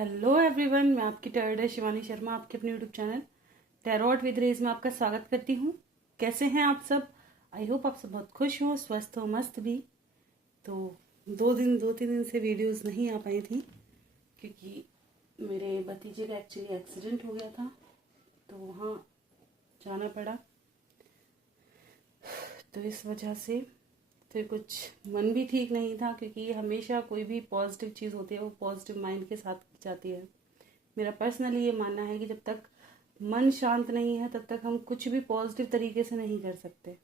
Hello everyone, मैं आपकी tarot Shivani Sharma आपके अपने यूट्यूब चैनल टैरोट विद रेज में आपका स्वागत करती हूँ। कैसे हैं आप सब? आई होप आप सब बहुत खुश हो, स्वस्थ हो, मस्त भी। तो दो तीन दिन से वीडियोस नहीं आ पाई थी क्योंकि मेरे भतीजे का एक्चुअली एक्सीडेंट हो गया था, तो वहाँ जाना पड़ा। तो इस वजह से फिर कुछ मन भी ठीक नहीं था, क्योंकि हमेशा कोई भी पॉजिटिव चीज़ होती है वो पॉजिटिव माइंड के साथ की जाती है। मेरा पर्सनली ये मानना है कि जब तक मन शांत नहीं है तब तक हम कुछ भी पॉजिटिव तरीके से नहीं कर सकते।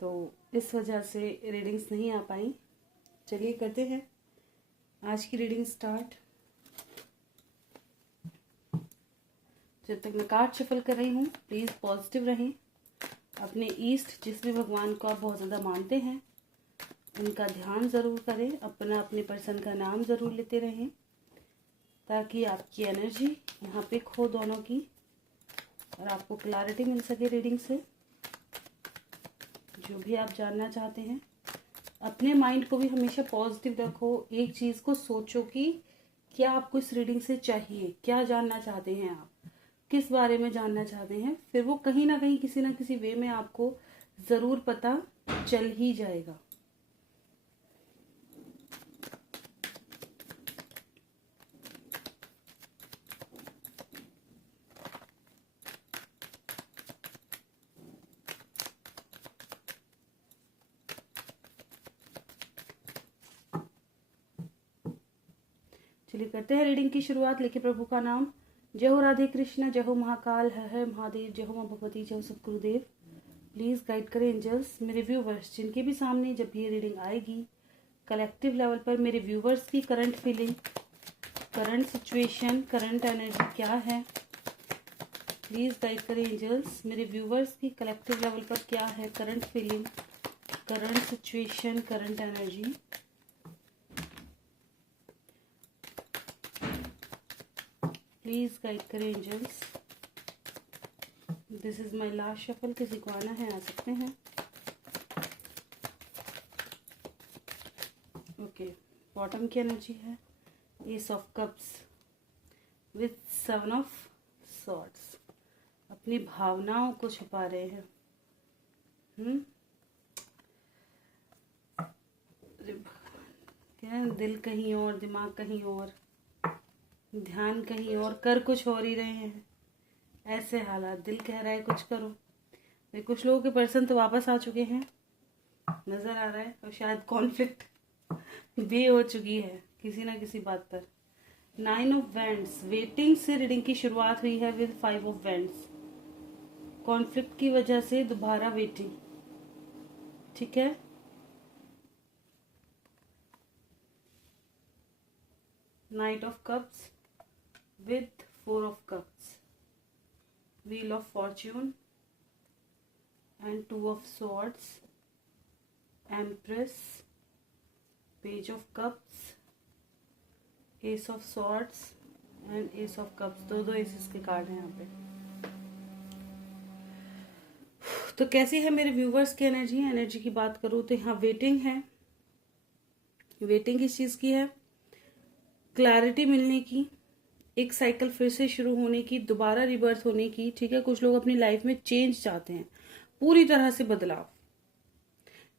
तो इस वजह से रीडिंग्स नहीं आ पाई। चलिए करते हैं आज की रीडिंग स्टार्ट। जब तक मैं कार्ड शफल कर रही हूँ, प्लीज़ पॉजिटिव रहें। अपने ईस्ट जिस भी भगवान को आप बहुत ज़्यादा मानते हैं उनका ध्यान ज़रूर करें। अपने पर्सन का नाम ज़रूर लेते रहें ताकि आपकी एनर्जी यहाँ पे खो दोनों की और आपको क्लैरिटी मिल सके रीडिंग से। जो भी आप जानना चाहते हैं, अपने माइंड को भी हमेशा पॉजिटिव रखो। एक चीज़ को सोचो कि क्या आपको इस रीडिंग से चाहिए, क्या जानना चाहते हैं आप, किस बारे में जानना चाहते हैं। फिर वो कहीं ना कहीं किसी ना किसी वे में आपको ज़रूर पता चल ही जाएगा। चलिए करते हैं रीडिंग की शुरुआत। लिखे प्रभु का नाम। जय हो राधे कृष्ण, जय हो महाकाल, हर महादेव, जय हो माँ भगवती, जय हो सतगुरुदेव। प्लीज़ गाइड करें एंजल्स। मेरे व्यूवर्स जिनके भी सामने जब ये रीडिंग आएगी कलेक्टिव लेवल पर, मेरे व्यूवर्स की current feeling, current situation, current energy क्या है, प्लीज़ गाइड करें एंजल्स। मेरे व्यूवर्स की कलेक्टिव लेवल पर क्या है current feeling, current situation, current energy. Please guide करें angels. This is my last shuffle. किसी को आना है आ सकते हैं। ओके, बॉटम की एनर्जी है ace of cups with 7 of swords. अपनी भावनाओं को छुपा रहे हैं। क्या, दिल कहीं और, दिमाग कहीं और, ध्यान कहीं और, कर कुछ और ही रहे हैं। ऐसे हालात, दिल कह रहा है कुछ करो। कुछ लोगों के पर्सन तो वापस आ चुके हैं नजर आ रहा है, और शायद कॉन्फ्लिक्ट भी हो चुकी है किसी ना किसी बात पर। 9 ऑफ वैंड्स, वेटिंग से रीडिंग की शुरुआत हुई है विद 5 ऑफ वैंड्स। कॉन्फ्लिक्ट की वजह से दोबारा वेटिंग, ठीक है। Night of cups with 4 of cups, wheel of Fortune and 2 of swords, empress, page of cups, S of swords and S of cups. दो एसेस के कार्ड हैं यहाँ पे। तो कैसी है मेरे व्यूवर्स की एनर्जी की बात करूँ तो यहाँ वेटिंग है। वेटिंग किस चीज़ की है? क्लैरिटी मिलने की, एक साइकिल फिर से शुरू होने की, दोबारा रिबर्थ होने की, ठीक है। कुछ लोग अपनी लाइफ में चेंज चाहते हैं, पूरी तरह से बदलाव,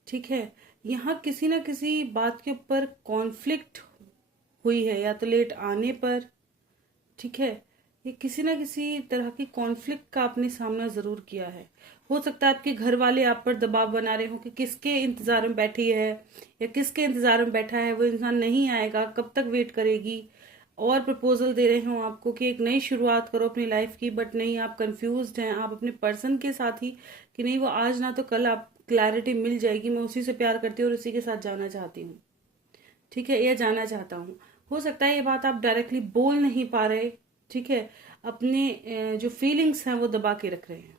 ठीक है। यहाँ किसी ना किसी बात के ऊपर कॉन्फ्लिक्ट हुई है, या तो लेट आने पर, ठीक है। ये किसी ना किसी तरह की कॉन्फ्लिक्ट का आपने सामना जरूर किया है। हो सकता है आपके घर वाले आप पर दबाव बना रहे हो कि किसके इंतजार में बैठी है या किसके इंतजार में बैठा है, वो इंसान नहीं आएगा, कब तक वेट करेगी। और प्रपोजल दे रहे हो आपको कि एक नई शुरुआत करो अपनी लाइफ की, बट नहीं, आप कंफ्यूज्ड हैं। आप अपने पर्सन के साथ ही कि नहीं, वो आज ना तो कल आप क्लैरिटी मिल जाएगी, मैं उसी से प्यार करती हूँ और उसी के साथ जाना चाहती हूँ, ठीक है, या जाना चाहता हूँ। हो सकता है ये बात आप डायरेक्टली बोल नहीं पा रहे, ठीक है। अपने जो फीलिंग्स हैं वो दबा के रख रहे हैं,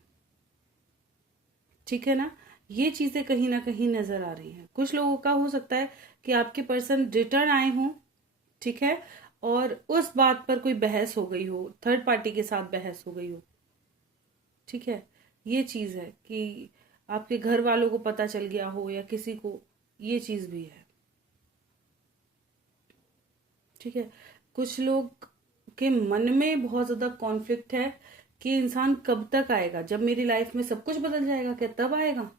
ठीक है ना। ये चीजें कहीं ना कहीं नजर आ रही हैं। कुछ लोगों का हो सकता है कि आपके पर्सन रिटर्न आए हों, ठीक है, और उस बात पर कोई बहस हो गई हो, थर्ड पार्टी के साथ बहस हो गई हो, ठीक है। ये चीज है कि आपके घर वालों को पता चल गया हो या किसी को, ये चीज भी है। ठीक है, कुछ लोग के मन में बहुत ज्यादा कॉन्फ्लिक्ट है कि इंसान कब तक आएगा, जब मेरी लाइफ में सब कुछ बदल जाएगा क्या तब आएगा।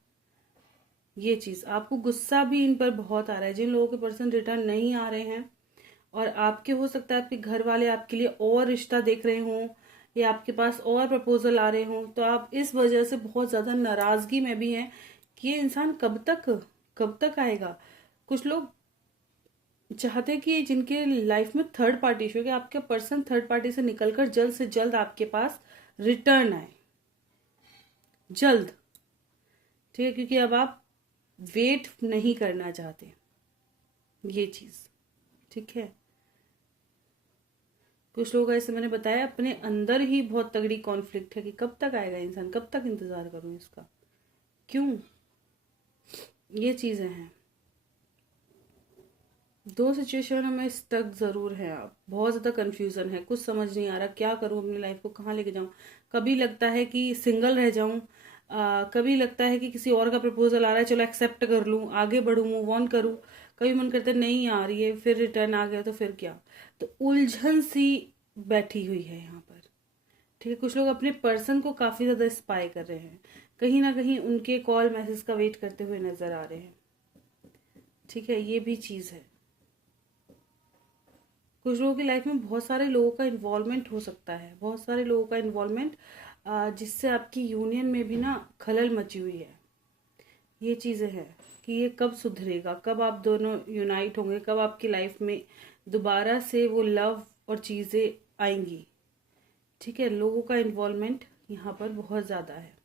ये चीज आपको गुस्सा भी इन पर बहुत आ रहा है। जिन लोगों के पर्सन रिटर्न नहीं आ रहे हैं और आपके हो सकता है आपके घर वाले आपके लिए और रिश्ता देख रहे हों या आपके पास और प्रपोजल आ रहे हों, तो आप इस वजह से बहुत ज्यादा नाराजगी में भी हैं कि ये इंसान कब तक आएगा। कुछ लोग चाहते हैं कि जिनके लाइफ में थर्ड पार्टी इशू है कि आपके पर्सन थर्ड पार्टी से निकलकर जल्द से जल्द आपके पास रिटर्न आए, जल्द। ठीक है, क्योंकि अब आप वेट नहीं करना चाहते, ये चीज। ठीक है, कुछ लोग ऐसे मैंने बताया अपने अंदर ही बहुत तगड़ी कॉन्फ्लिक्ट है कि कब तक आएगा इंसान, कब तक इंतजार करूं इसका, क्यों। ये चीजें हैं। दो सिचुएशन में स्टक जरूर है आप, बहुत ज्यादा कंफ्यूजन है, कुछ समझ नहीं आ रहा क्या करूं, अपनी लाइफ को कहाँ लेके जाऊं। कभी लगता है कि सिंगल रह जाऊं, कभी लगता है कि किसी और का प्रपोजल आ रहा है चलो एक्सेप्ट कर लूं, आगे बढ़ूं, मूव ऑन करूं। कभी मन करता है नहीं आ रही है, फिर रिटर्न आ गया तो फिर क्या। तो उलझन सी बैठी हुई है यहाँ पर। ठीक है, कुछ लोग अपने पर्सन को काफी ज्यादा स्पाई कर रहे हैं, कहीं ना कहीं उनके कॉल मैसेज का वेट करते हुए नजर आ रहे हैं। ठीक है, ये भी चीज है। कुछ लोगों की लाइफ में बहुत सारे लोगों का इन्वॉल्वमेंट हो सकता है, बहुत सारे लोगों का इन्वॉल्वमेंट, जिससे आपकी यूनियन में भी ना खलल मची हुई है। ये चीजें हैं कि ये कब सुधरेगा, कब आप दोनों यूनाइट होंगे, कब आपकी लाइफ में दोबारा से वो लव और चीजें आएंगी। ठीक है, लोगों का इन्वॉल्वमेंट यहाँ पर बहुत ज्यादा है।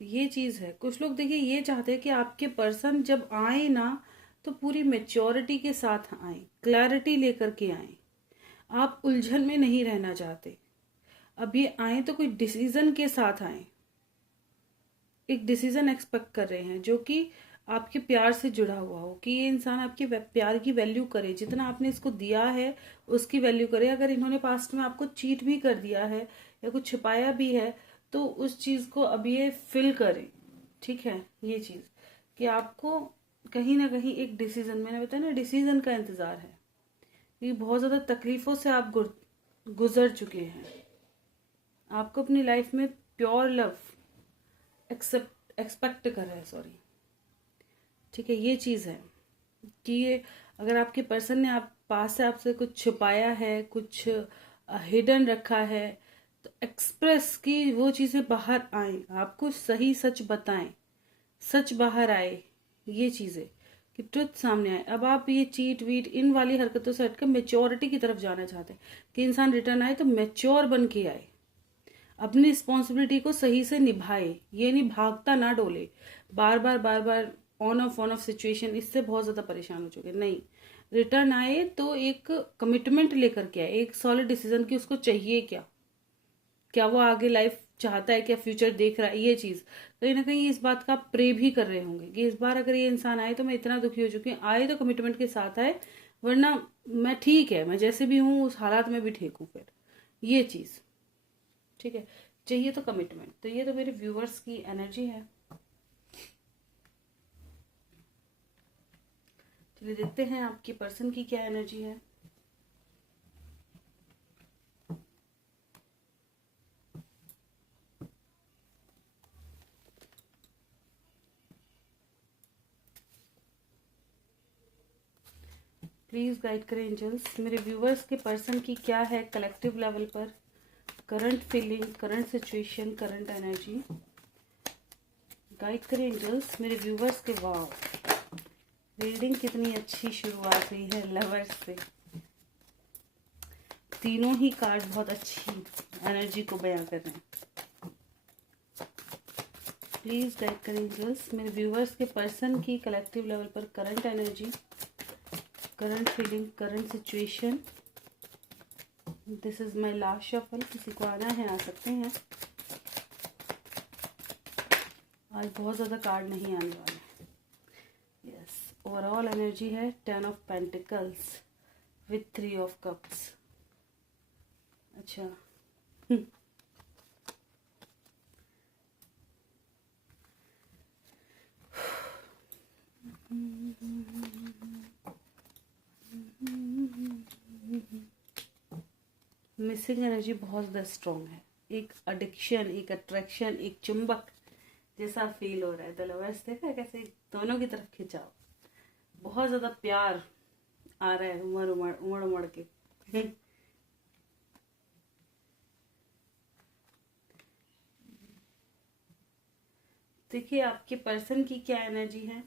तो ये चीज है। कुछ लोग देखिए ये चाहते हैं कि आपके पर्सन जब आए ना तो पूरी मेच्योरिटी के साथ आए, क्लैरिटी लेकर के आए। आप उलझन में नहीं रहना चाहते। अब ये आए तो कोई डिसीजन के साथ आए, एक डिसीजन एक्सपेक्ट कर रहे हैं जो कि आपके प्यार से जुड़ा हुआ हो, कि ये इंसान आपके प्यार की वैल्यू करे, जितना आपने इसको दिया है उसकी वैल्यू करे। अगर इन्होंने पास्ट में आपको चीट भी कर दिया है या कुछ छिपाया भी है तो उस चीज को अब ये फिल करे। ठीक है, ये चीज कि आपको कहीं ना कहीं एक डिसीजन, मैंने बताया ना डिसीजन का इंतजार है। ये बहुत ज्यादा तकलीफों से आप गुजर चुके हैं। आपको अपनी लाइफ में प्योर लव एक्सपेक्ट कर रहे हैं, सॉरी। ठीक है, ये चीज है कि ये अगर आपके पर्सन ने आप पास से आपसे कुछ छुपाया है, कुछ हिडन रखा है, तो एक्सप्रेस की वो चीजें बाहर आए, आपको सही सच बताएं, सच बाहर आए। ये चीजें कि ट्रुथ सामने आए। अब आप ये चीट वीट इन वाली हरकतों से हटकर मेच्योरिटी की तरफ जाना चाहते हैं कि इंसान रिटर्न आए तो मेच्योर बन के आए, अपनी रिस्पॉन्सिबिलिटी को सही से निभाए। ये नहीं भागता ना डोले, बार बार ऑन ऑफ सिचुएशन, इससे बहुत ज्यादा परेशान हो चुके। नहीं, रिटर्न आए तो एक कमिटमेंट लेकर के आए, एक सॉलिड डिसीजन की उसको चाहिए क्या, क्या वो आगे लाइफ चाहता है, क्या फ्यूचर देख रहा है। ये चीज कहीं ना कहीं इस बात का प्रे भी कर रहे होंगे कि इस बार अगर ये इंसान आए तो मैं इतना दुखी हो चुकी हूँ, आए तो कमिटमेंट के साथ आए, वरना मैं ठीक है, मैं जैसे भी हूँ उस हालात में भी ठीक हूँ फिर। ये चीज ठीक है, चाहिए तो कमिटमेंट। तो ये तो मेरे व्यूअर्स की एनर्जी है। चलिए देखते हैं आपकी पर्सन की क्या एनर्जी है। प्लीज गाइड करें एंजल्स, मेरे व्यूअर्स के पर्सन की क्या है कलेक्टिव लेवल पर current feeling, current situation, current energy. Guide करें एंजल्स मेरे व्यूअर्स के। वाव, रीडिंग कितनी अच्छी शुरुआत हुई है लवर्स से। तीनों ही कार्ड बहुत अच्छी एनर्जी को बयां कर रहे हैं। प्लीज गाइड करें एंजल्स मेरे व्यूअर्स के पर्सन की कलेक्टिव लेवल पर current energy, current feeling, current situation. This is my last shuffle, किसी को आना है आ सकते हैं। आज बहुत ज्यादा कार्ड नहीं आने वाले। यस, ओवरऑल एनर्जी है 10 of pentacles with 3 of cups. अच्छा मिसिंग एनर्जी बहुत ज़्यादा स्ट्रॉन्ग है। एक एडिक्शन, एक अट्रैक्शन, एक चुंबक जैसा फील हो रहा है। द लवर्स देखा कैसे दोनों की तरफ खिंचाव, बहुत ज़्यादा प्यार आ रहा है उमड़ उमड़ उमड़ उमड़ के। देखिए आपके पर्सन की क्या एनर्जी है।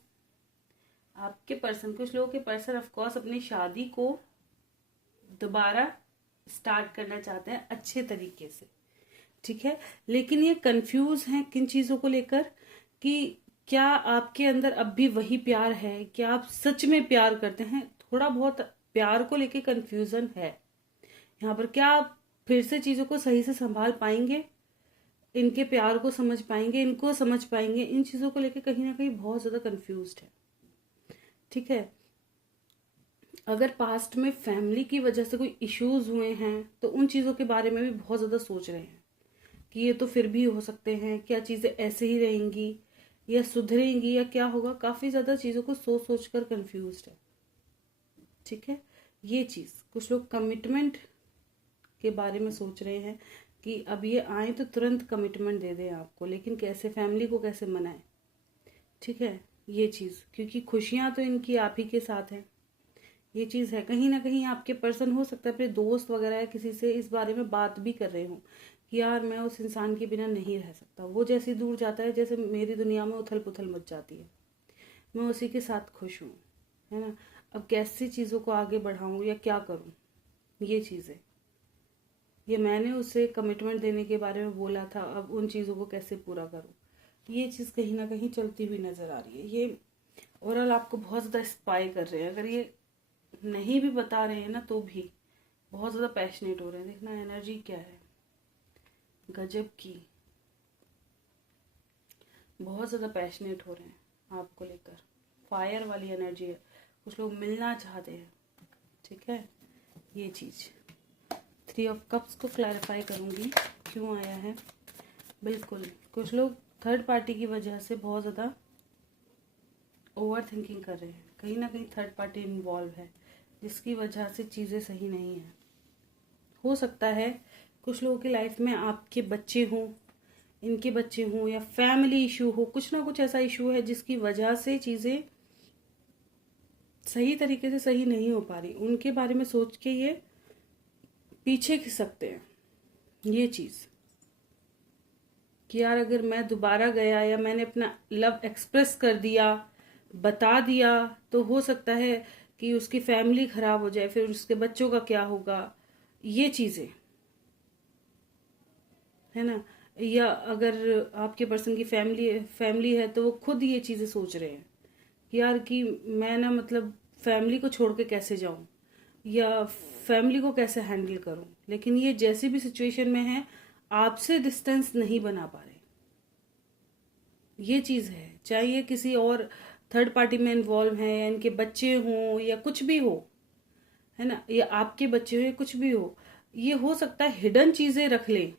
आपके पर्सन, कुछ लोगों के पर्सन ऑफ कोर्स अपनी शादी को दोबारा स्टार्ट करना चाहते हैं अच्छे तरीके से, ठीक है, लेकिन ये कंफ्यूज हैं किन चीजों को लेकर कि क्या आपके अंदर अब भी वही प्यार है, क्या आप सच में प्यार करते हैं। थोड़ा बहुत प्यार को लेके कंफ्यूजन है यहाँ पर। क्या आप फिर से चीजों को सही से संभाल पाएंगे, इनके प्यार को समझ पाएंगे, इनको समझ पाएंगे, इन चीजों को लेके कहीं ना कहीं बहुत ज्यादा कंफ्यूज्ड है, ठीक है। अगर पास्ट में फैमिली की वजह से कोई इश्यूज हुए हैं तो उन चीजों के बारे में भी बहुत ज्यादा सोच रहे हैं कि ये तो फिर भी हो सकते हैं, क्या चीजें ऐसे ही रहेंगी या सुधरेंगी या क्या होगा। काफी ज्यादा चीजों को सोच सोच कर कंफ्यूज है, ठीक है। ये चीज, कुछ लोग कमिटमेंट के बारे में सोच रहे हैं कि अब ये आए तो तुरंत कमिटमेंट दे दें आपको, लेकिन कैसे, फैमिली को कैसे मनाएं, ठीक है। ये चीज, क्योंकि खुशियां तो इनकी आप ही के साथ हैं, ये चीज है। कहीं ना कहीं आपके पर्सन हो सकता है अपने दोस्त वगैरह या किसी से इस बारे में बात भी कर रहे हो कि यार मैं उस इंसान के बिना नहीं रह सकता। वो जैसे दूर जाता है जैसे मेरी दुनिया में उथल पुथल मच जाती है, मैं उसी के साथ खुश हूँ, है ना। अब कैसी चीज़ों को आगे बढ़ाऊँ या क्या करूँ, ये चीज़ है। ये मैंने उसे कमिटमेंट देने के बारे में बोला था, अब उन चीज़ों को कैसे पूरा करूँ, ये चीज़ कहीं ना कहीं चलती हुई नज़र आ रही है। ये ओवरऑल आपको बहुत ज़्यादा स्पाई कर रहे हैं। अगर ये नहीं भी बता रहे हैं ना तो भी बहुत ज़्यादा पैशनेट हो रहे हैं। देखना एनर्जी क्या है, गजब की, बहुत ज़्यादा पैशनेट हो रहे हैं आपको लेकर। फायर वाली एनर्जी है, कुछ लोग मिलना चाहते हैं, ठीक है। ये चीज़ 3 ऑफ कप्स को क्लैरिफाई करूँगी क्यों आया है। बिल्कुल कुछ लोग थर्ड पार्टी की वजह से बहुत ज़्यादा ओवर थिंकिंग कर रहे हैं, कहीं ना कहीं थर्ड पार्टी इन्वॉल्व है जिसकी वजह से चीज़ें सही नहीं है। हो सकता है कुछ लोगों की लाइफ में आपके बच्चे हों, इनके बच्चे हों, या फैमिली इशू हो, कुछ ना कुछ ऐसा इशू है जिसकी वजह से चीज़ें सही तरीके से सही नहीं हो पा रही। उनके बारे में सोच के ये पीछे खिसकते हैं। ये चीज़ कि यार अगर मैं दोबारा गया या मैंने अपना लव एक्सप्रेस कर दिया, बता दिया, तो हो सकता है कि उसकी फैमिली खराब हो जाए, फिर उसके बच्चों का क्या होगा, ये चीज़ें है ना। या अगर आपके पर्सन की फैमिली है तो वो खुद ये चीज़ें सोच रहे हैं कि यार कि मैं ना मतलब फैमिली को छोड़ के कैसे जाऊं या फैमिली को कैसे हैंडल करूं, लेकिन ये जैसी भी सिचुएशन में है आपसे डिस्टेंस नहीं बना पा रहे। ये चीज़ है, चाहे ये किसी और थर्ड पार्टी में इन्वॉल्व है या इनके बच्चे हों या कुछ भी हो, है ना, या आपके बच्चे हो या कुछ भी हो, ये हो सकता है हिडन चीज़ें रख ले,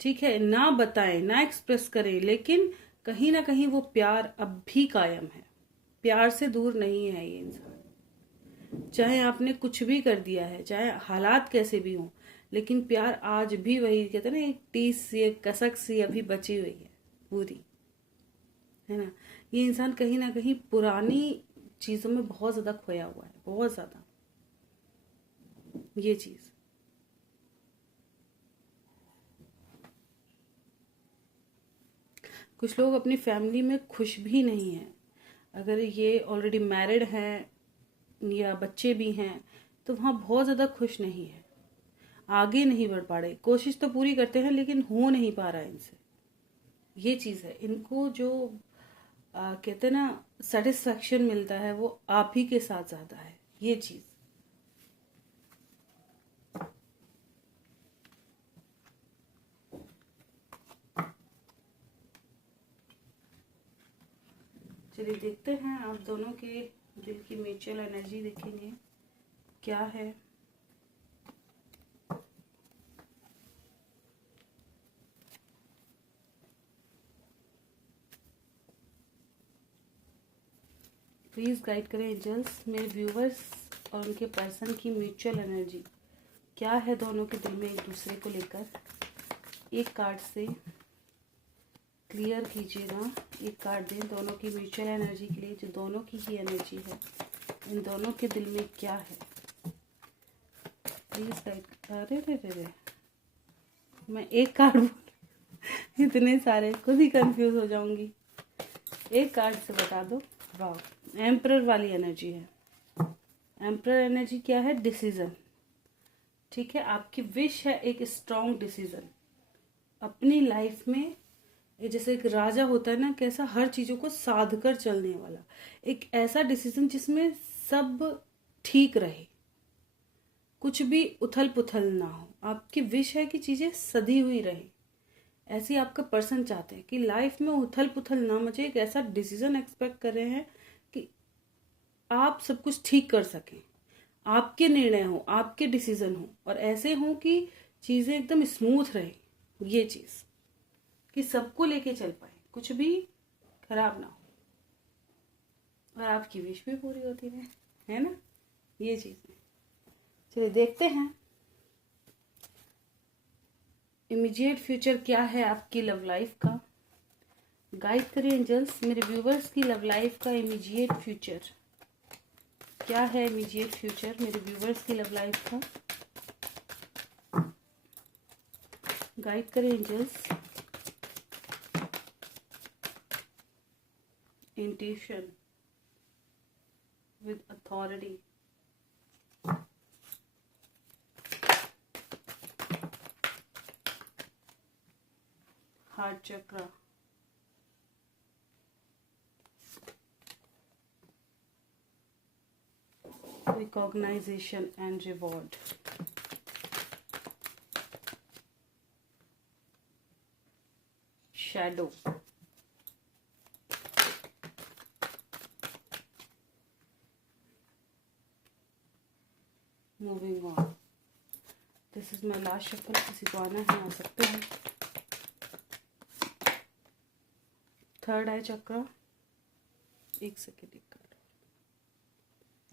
ठीक है, ना बताएं ना एक्सप्रेस करें, लेकिन कहीं ना कहीं वो प्यार अब भी कायम है, प्यार से दूर नहीं है ये इंसान। चाहे आपने कुछ भी कर दिया है, चाहे हालात कैसे भी हों, लेकिन प्यार आज भी वही, कहते हैं ना, एक टीस सी, एक कसक सी अभी बची हुई है पूरी, है ना। ये इंसान कहीं ना कहीं पुरानी चीजों में बहुत ज्यादा खोया हुआ है, बहुत ज्यादा। ये चीज कुछ लोग अपनी फैमिली में खुश भी नहीं है। अगर ये ऑलरेडी मैरिड हैं या बच्चे भी हैं तो वहाँ बहुत ज़्यादा खुश नहीं है, आगे नहीं बढ़ पा रहे। कोशिश तो पूरी करते हैं लेकिन हो नहीं पा रहा है इनसे। ये चीज़ है, इनको जो कहते हैं ना सेटिस्फैक्शन मिलता है वो आप ही के साथ ज़्यादा है। ये चीज़ चलिए देखते हैं आप दोनों के दिल की म्यूचुअल एनर्जी देखेंगे क्या है। प्लीज गाइड करें एंजल्स मेरे व्यूवर्स और उनके पर्सन की म्यूचुअल एनर्जी क्या है दोनों के दिल में एक दूसरे को लेकर। एक कार्ड से क्लियर कीजिएगा, एक कार्ड दें दोनों की म्यूचुअल एनर्जी के लिए, जो दोनों की ही एनर्जी है। इन दोनों के दिल में क्या है प्लीज गाइड। अरे रे रे रे, मैं एक कार्ड इतने सारे खुद ही कंफ्यूज हो जाऊंगी। एक कार्ड से बता दो। वाह, एम्परर वाली एनर्जी है। एम्परर एनर्जी क्या है? डिसीजन। ठीक है, आपकी विश है एक स्ट्रॉन्ग डिसीजन अपनी लाइफ में। जैसे एक राजा होता है ना, कैसा हर चीजों को साध कर चलने वाला, एक ऐसा डिसीजन जिसमें सब ठीक रहे, कुछ भी उथल पुथल ना हो। आपकी विश है कि चीजें सधी हुई रहे। ऐसी आपका पर्सन चाहते हैं कि लाइफ में उथल पुथल ना मचे। एक ऐसा डिसीजन एक्सपेक्ट कर रहे हैं कि आप सब कुछ ठीक कर सकें, आपके निर्णय हो, आपके डिसीजन हो, और ऐसे हो कि चीजें एकदम स्मूथ रहे। ये चीज कि सबको लेके चल पाए, कुछ भी खराब ना हो, और आपकी विश भी पूरी होती रहे, है ना। ये चीज है। चलिए देखते हैं इमीडिएट फ्यूचर क्या है आपकी लव लाइफ का। गाइड करिए एंजल्स, मेरे व्यूवर्स की लव लाइफ का इमीडिएट फ्यूचर क्या है। इमीडिएट फ्यूचर मेरे व्यूवर्स की लव लाइफ का गाइड करिए angels. Intuition with authority. Heart chakra, recognition and reward, shadow, moving on. This is my last shuffle. किसी को आना है आ सकते हैं। थर्ड आई चक्रा, एक सेकेंड, एक card.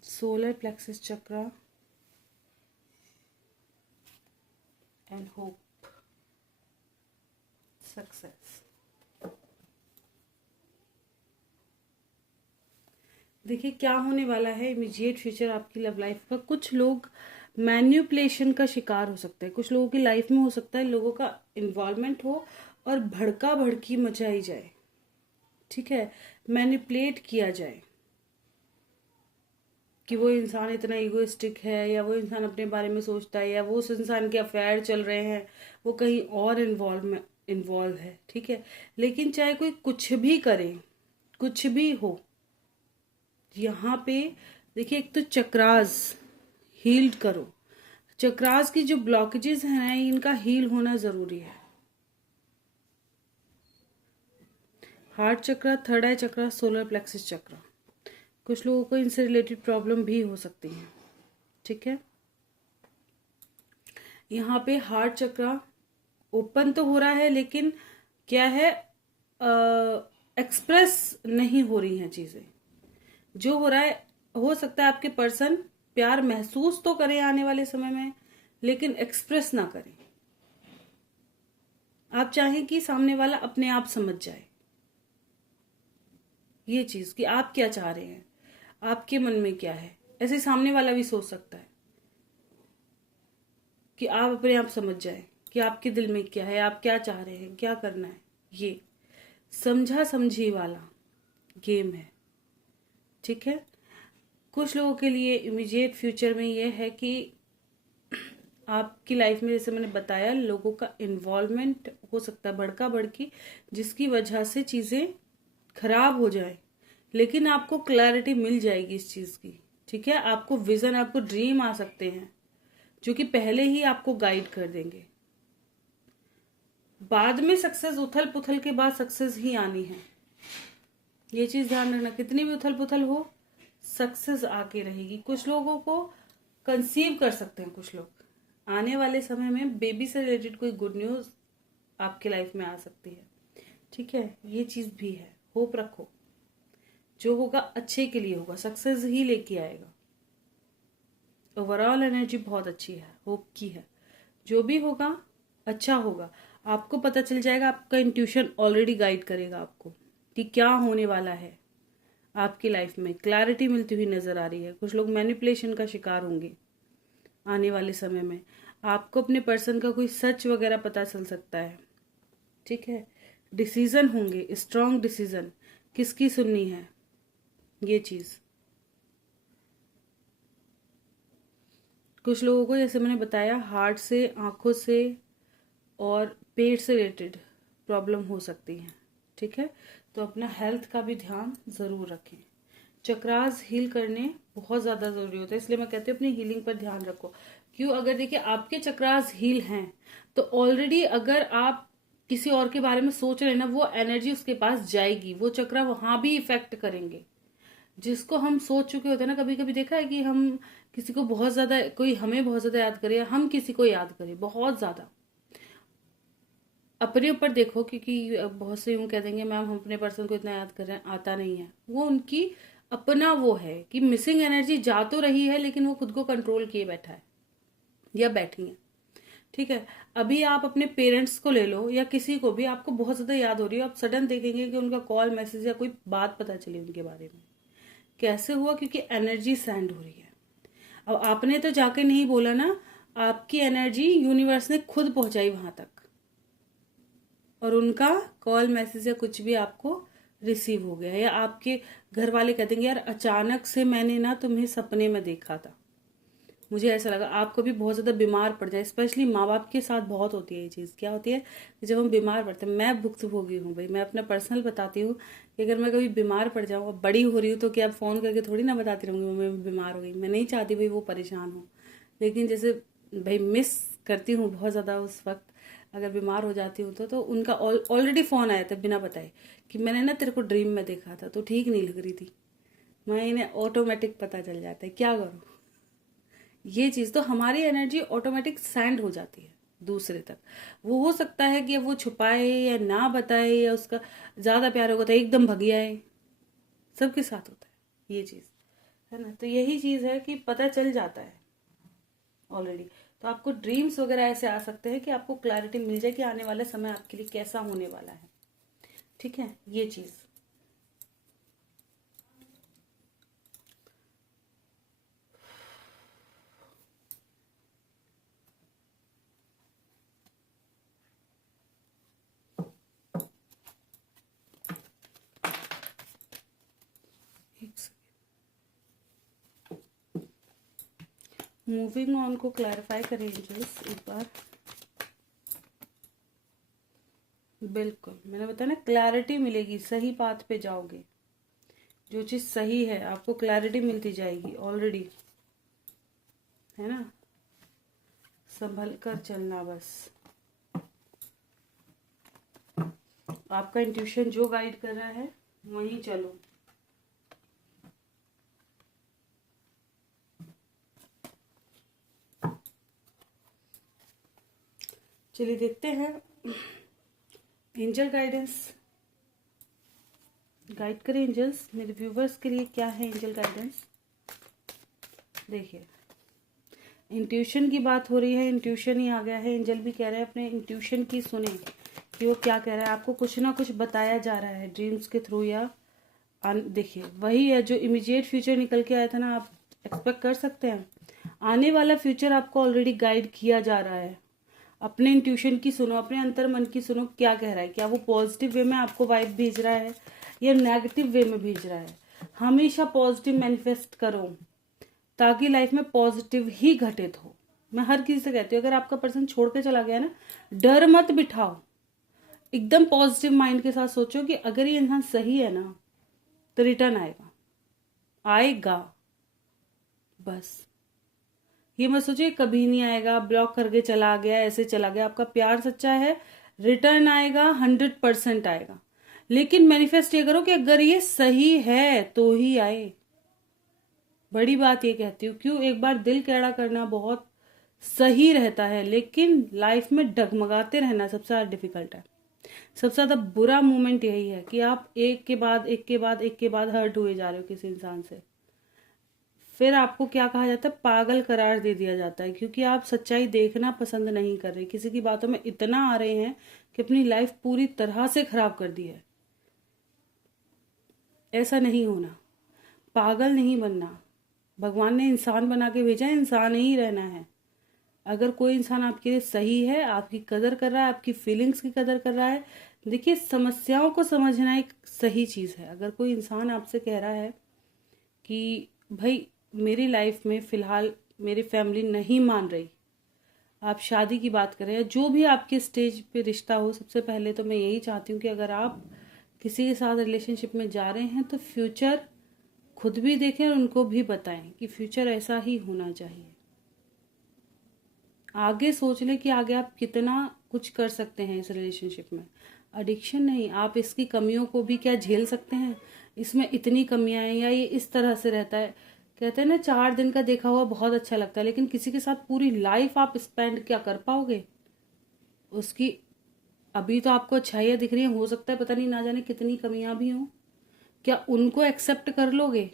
Solar plexus chakra and hope, success. देखिए क्या होने वाला है इमीडिएट फ्यूचर आपकी लव लाइफ का। कुछ लोग मैन्युपुलेशन का शिकार हो सकते हैं, कुछ लोगों की लाइफ में हो सकता है लोगों का इन्वॉल्वमेंट हो और भड़का भड़की मचाई जाए। ठीक है, मैनिपुलेट किया जाए कि वो इंसान इतना इगोइस्टिक है, या वो इंसान अपने बारे में सोचता है, या वो उस इंसान के अफेयर चल रहे हैं, वो कहीं और इन्वॉल्व है। ठीक है, लेकिन चाहे कोई कुछ भी करे, कुछ भी हो, यहाँ पे देखिए एक तो चक्रास हील्ड करो। चक्रास की जो ब्लॉकेजेस हैं इनका हील होना जरूरी है। हार्ट चक्रा, थर्ड आई चक्रा, सोलर प्लेक्सस चक्रा। कुछ लोगों को इनसे रिलेटेड प्रॉब्लम भी हो सकती है। ठीक है, यहाँ पे हार्ट चक्रा ओपन तो हो रहा है, लेकिन क्या है, एक्सप्रेस नहीं हो रही हैं चीजें। जो हो रहा है, हो सकता है आपके पर्सन प्यार महसूस तो करें आने वाले समय में, लेकिन एक्सप्रेस ना करें। आप चाहें कि सामने वाला अपने आप समझ जाए ये चीज कि आप क्या चाह रहे हैं, आपके मन में क्या है। ऐसे सामने वाला भी सोच सकता है कि आप अपने आप समझ जाए कि आपके दिल में क्या है, आप क्या चाह रहे हैं, क्या करना है। ये समझा समझी वाला गेम है। ठीक है, कुछ लोगों के लिए इमीडिएट फ्यूचर में ये है कि आपकी लाइफ में, जैसे मैंने बताया, लोगों का इन्वॉल्वमेंट हो सकता है भड़का भड़की, जिसकी वजह से चीजें खराब हो जाए, लेकिन आपको क्लैरिटी मिल जाएगी इस चीज की। ठीक है, आपको विजन, आपको ड्रीम आ सकते हैं जो कि पहले ही आपको गाइड कर देंगे। बाद में सक्सेस, उथल पुथल के बाद सक्सेस ही आनी है। ये चीज ध्यान रखना, कितनी भी उथल पुथल हो सक्सेस आके रहेगी। कुछ लोगों को कंसीव कर सकते हैं कुछ लोग, आने वाले समय में बेबी से रिलेटेड कोई गुड न्यूज आपके लाइफ में आ सकती है। ठीक है, ये चीज भी है। होप रखो, जो होगा अच्छे के लिए होगा, सक्सेस ही लेके आएगा। ओवरऑल एनर्जी बहुत अच्छी है, होप की है। जो भी होगा अच्छा होगा, आपको पता चल जाएगा, आपका इंट्यूशन ऑलरेडी गाइड करेगा आपको कि क्या होने वाला है आपकी लाइफ में। क्लैरिटी मिलती हुई नजर आ रही है। कुछ लोग मैनिपुलेशन का शिकार होंगे आने वाले समय में। आपको अपने पर्सन का कोई सच वगैरह पता चल सकता है, ठीक है। डिसीजन होंगे, स्ट्रॉन्ग डिसीजन, किसकी सुननी है ये चीज। कुछ लोगों को जैसे मैंने बताया हार्ट से, आंखों से और पेट से रिलेटेड प्रॉब्लम हो सकती है, ठीक है। तो अपना हेल्थ का भी ध्यान जरूर रखें। चक्रास हील करने बहुत ज्यादा जरूरी होता है, इसलिए मैं कहती हूँ अपनी हीलिंग पर ध्यान रखो। क्यों? अगर देखिए आपके चक्रास हील हैं तो ऑलरेडी अगर आप किसी और के बारे में सोच रहे हैं ना, वो एनर्जी उसके पास जाएगी, वो चक्रा वहां भी इफेक्ट करेंगे। जिसको हम सोच चुके होते हैं ना, कभी कभी देखा है कि हम किसी को बहुत ज्यादा, कोई हमें बहुत ज्यादा याद करे या हम किसी को याद करें बहुत ज्यादा। अपने ऊपर देखो, क्योंकि बहुत से यूं कह देंगे मैम हम अपने पर्सन को इतना याद कर रहे हैं, आता नहीं है। वो उनकी अपना वो है कि मिसिंग एनर्जी जा तो रही है लेकिन वो खुद को कंट्रोल किए बैठा है या बैठी है, ठीक है। अभी आप अपने पेरेंट्स को ले लो या किसी को भी, आपको बहुत ज्यादा याद हो रही है, आप सडन देखेंगे कि उनका कॉल मैसेज या कोई बात पता चली उनके बारे में। कैसे हुआ? क्योंकि एनर्जी सेंड हो रही है। अब आपने तो जाके नहीं बोला ना, आपकी एनर्जी यूनिवर्स ने खुद पहुंचाई वहां तक, और उनका कॉल मैसेज या कुछ भी आपको रिसीव हो गया। या आपके घर वाले कहते हैं यार अचानक से मैंने ना तुम्हें सपने में देखा था, मुझे ऐसा लगा। आप कभी बहुत ज्यादा बीमार पड़ जाए, स्पेशली माँ बाप के साथ बहुत होती है ये चीज। क्या होती है कि जब हम बीमार पड़ते हैं, मैं भुक्तभोगी हूँ भाई, मैं अपना पर्सनल बताती हूँ कि अगर मैं कभी बीमार पड़ जाऊँ, अब बड़ी हो रही हूँ तो क्या फोन करके थोड़ी ना बताती रहूंगी मैं बीमार हो गई। मैं नहीं चाहती भाई वो परेशान हो, लेकिन जैसे भाई मिस करती हूँ बहुत ज्यादा उस वक्त अगर बीमार हो जाती हूँ तो उनका ऑलरेडी फोन आया था बिना बताए कि मैंने ना तेरे को ड्रीम में देखा था तो ठीक नहीं लग रही थी। मैं इन्हें ऑटोमेटिक पता चल जाता है, क्या करूँ। ये चीज तो हमारी एनर्जी ऑटोमेटिक सेंड हो जाती है दूसरे तक। वो हो सकता है कि वो छुपाए या ना बताए या उसका ज्यादा प्यार होगा तो एकदम भग आए, सबके साथ होता है ये चीज, है ना। तो यही चीज है कि पता चल जाता है ऑलरेडी। तो आपको ड्रीम्स वगैरह ऐसे आ सकते हैं कि आपको क्लैरिटी मिल जाए कि आने वाला समय आपके लिए कैसा होने वाला है, ठीक है। ये चीज मूविंग ऑन को क्लैरिफाई करें एंजल्स एक बार। बिल्कुल मैंने बताया ना, क्लैरिटी मिलेगी, सही पाथ पे जाओगे। जो चीज सही है आपको क्लैरिटी मिलती जाएगी ऑलरेडी, है ना। संभल कर चलना बस। आपका इंट्यूशन जो गाइड कर रहा है वहीं चलो। चलिए देखते हैं एंजल गाइडेंस। गाइड करें एंजल्स मेरे व्यूवर्स के लिए, क्या है एंजल गाइडेंस। देखिए इंट्यूशन की बात हो रही है, इंट्यूशन ही आ गया है। एंजल भी कह रहे हैं अपने इंट्यूशन की सुने कि वो क्या कह रहा है। आपको कुछ ना कुछ बताया जा रहा है ड्रीम्स के थ्रू या देखिए वही है जो इमीडिएट फ्यूचर निकल के आया था ना, आप एक्सपेक्ट कर सकते हैं। आने वाला फ्यूचर आपको ऑलरेडी गाइड किया जा रहा है। अपने इंट्यूशन की सुनो, अपने अंतर मन की सुनो, क्या कह रहा है। क्या वो पॉजिटिव वे में आपको वाइब भेज रहा है या नेगेटिव वे में भेज रहा है। हमेशा पॉजिटिव मैनिफेस्ट करो ताकि लाइफ में पॉजिटिव ही घटित हो। मैं हर किसी से कहती हूँ अगर आपका पर्सन छोड़ के चला गया ना, डर मत बिठाओ, एकदम पॉजिटिव माइंड के साथ सोचो कि अगर ये इंसान सही है ना तो रिटर्न आएगा, आएगा। बस ये मत सोचिए कभी नहीं आएगा, ब्लॉक करके चला गया, ऐसे चला गया। आपका प्यार सच्चा है, रिटर्न आएगा, 100% आएगा। लेकिन मैनिफेस्ट ये करो कि अगर ये सही है तो ही आए। बड़ी बात ये कहती हूँ, क्यों एक बार दिल कैड़ा करना बहुत सही रहता है, लेकिन लाइफ में डगमगाते रहना सबसे ज्यादा डिफिकल्ट है। सबसे ज्यादा बुरा मोमेंट यही है कि आप एक के बाद एक के बाद एक के बाद हर्ट हुए जा रहे हो किसी इंसान से। फिर आपको क्या कहा जाता है, पागल करार दे दिया जाता है, क्योंकि आप सच्चाई देखना पसंद नहीं कर रहे, किसी की बातों में इतना आ रहे हैं कि अपनी लाइफ पूरी तरह से खराब कर दी है। ऐसा नहीं होना, पागल नहीं बनना। भगवान ने इंसान बना के भेजा है, इंसान ही रहना है। अगर कोई इंसान आपके लिए सही है, आपकी कदर कर रहा है, आपकी फीलिंग्स की कदर कर रहा है, देखिए समस्याओं को समझना एक सही चीज़ है। अगर कोई इंसान आपसे कह रहा है कि भाई मेरी लाइफ में फ़िलहाल मेरी फैमिली नहीं मान रही, आप शादी की बात करें या जो भी आपके स्टेज पे रिश्ता हो, सबसे पहले तो मैं यही चाहती हूँ कि अगर आप किसी के साथ रिलेशनशिप में जा रहे हैं तो फ्यूचर खुद भी देखें और उनको भी बताएं कि फ्यूचर ऐसा ही होना चाहिए। आगे सोच लें कि आगे आप कितना कुछ कर सकते हैं इस रिलेशनशिप में। एडिक्शन नहीं, आप इसकी कमियों को भी क्या झेल सकते हैं, इसमें इतनी कमियां हैं या ये इस तरह से रहता है। कहते हैं ना 4 दिन का देखा हुआ बहुत अच्छा लगता है, लेकिन किसी के साथ पूरी लाइफ आप स्पेंड क्या कर पाओगे उसकी। अभी तो आपको अच्छाइयाँ दिख रही हैं, हो सकता है पता नहीं ना जाने कितनी कमियां भी हों। क्या उनको एक्सेप्ट कर लोगे?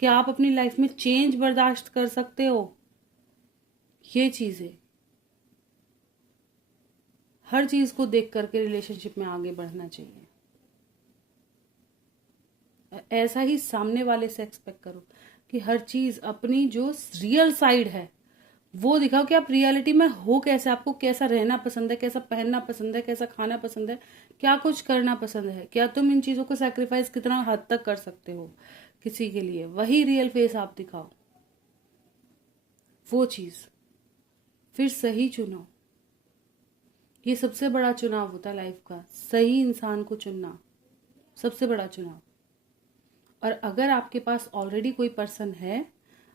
क्या आप अपनी लाइफ में चेंज बर्दाश्त कर सकते हो? ये चीज़ है, हर चीज को देख करके रिलेशनशिप में आगे बढ़ना चाहिए। ऐसा ही सामने वाले से एक्सपेक्ट करो कि हर चीज अपनी जो रियल साइड है वो दिखाओ कि आप रियलिटी में हो कैसे, आपको कैसा रहना पसंद है, कैसा पहनना पसंद है, कैसा खाना पसंद है, क्या कुछ करना पसंद है, क्या तुम इन चीजों को सैक्रिफाइस कितना हद तक कर सकते हो किसी के लिए। वही रियल फेस आप दिखाओ, वो चीज फिर सही चुनो। ये सबसे बड़ा चुनाव होता है लाइफ का, सही इंसान को चुनना सबसे बड़ा चुनाव। और अगर आपके पास ऑलरेडी कोई पर्सन है,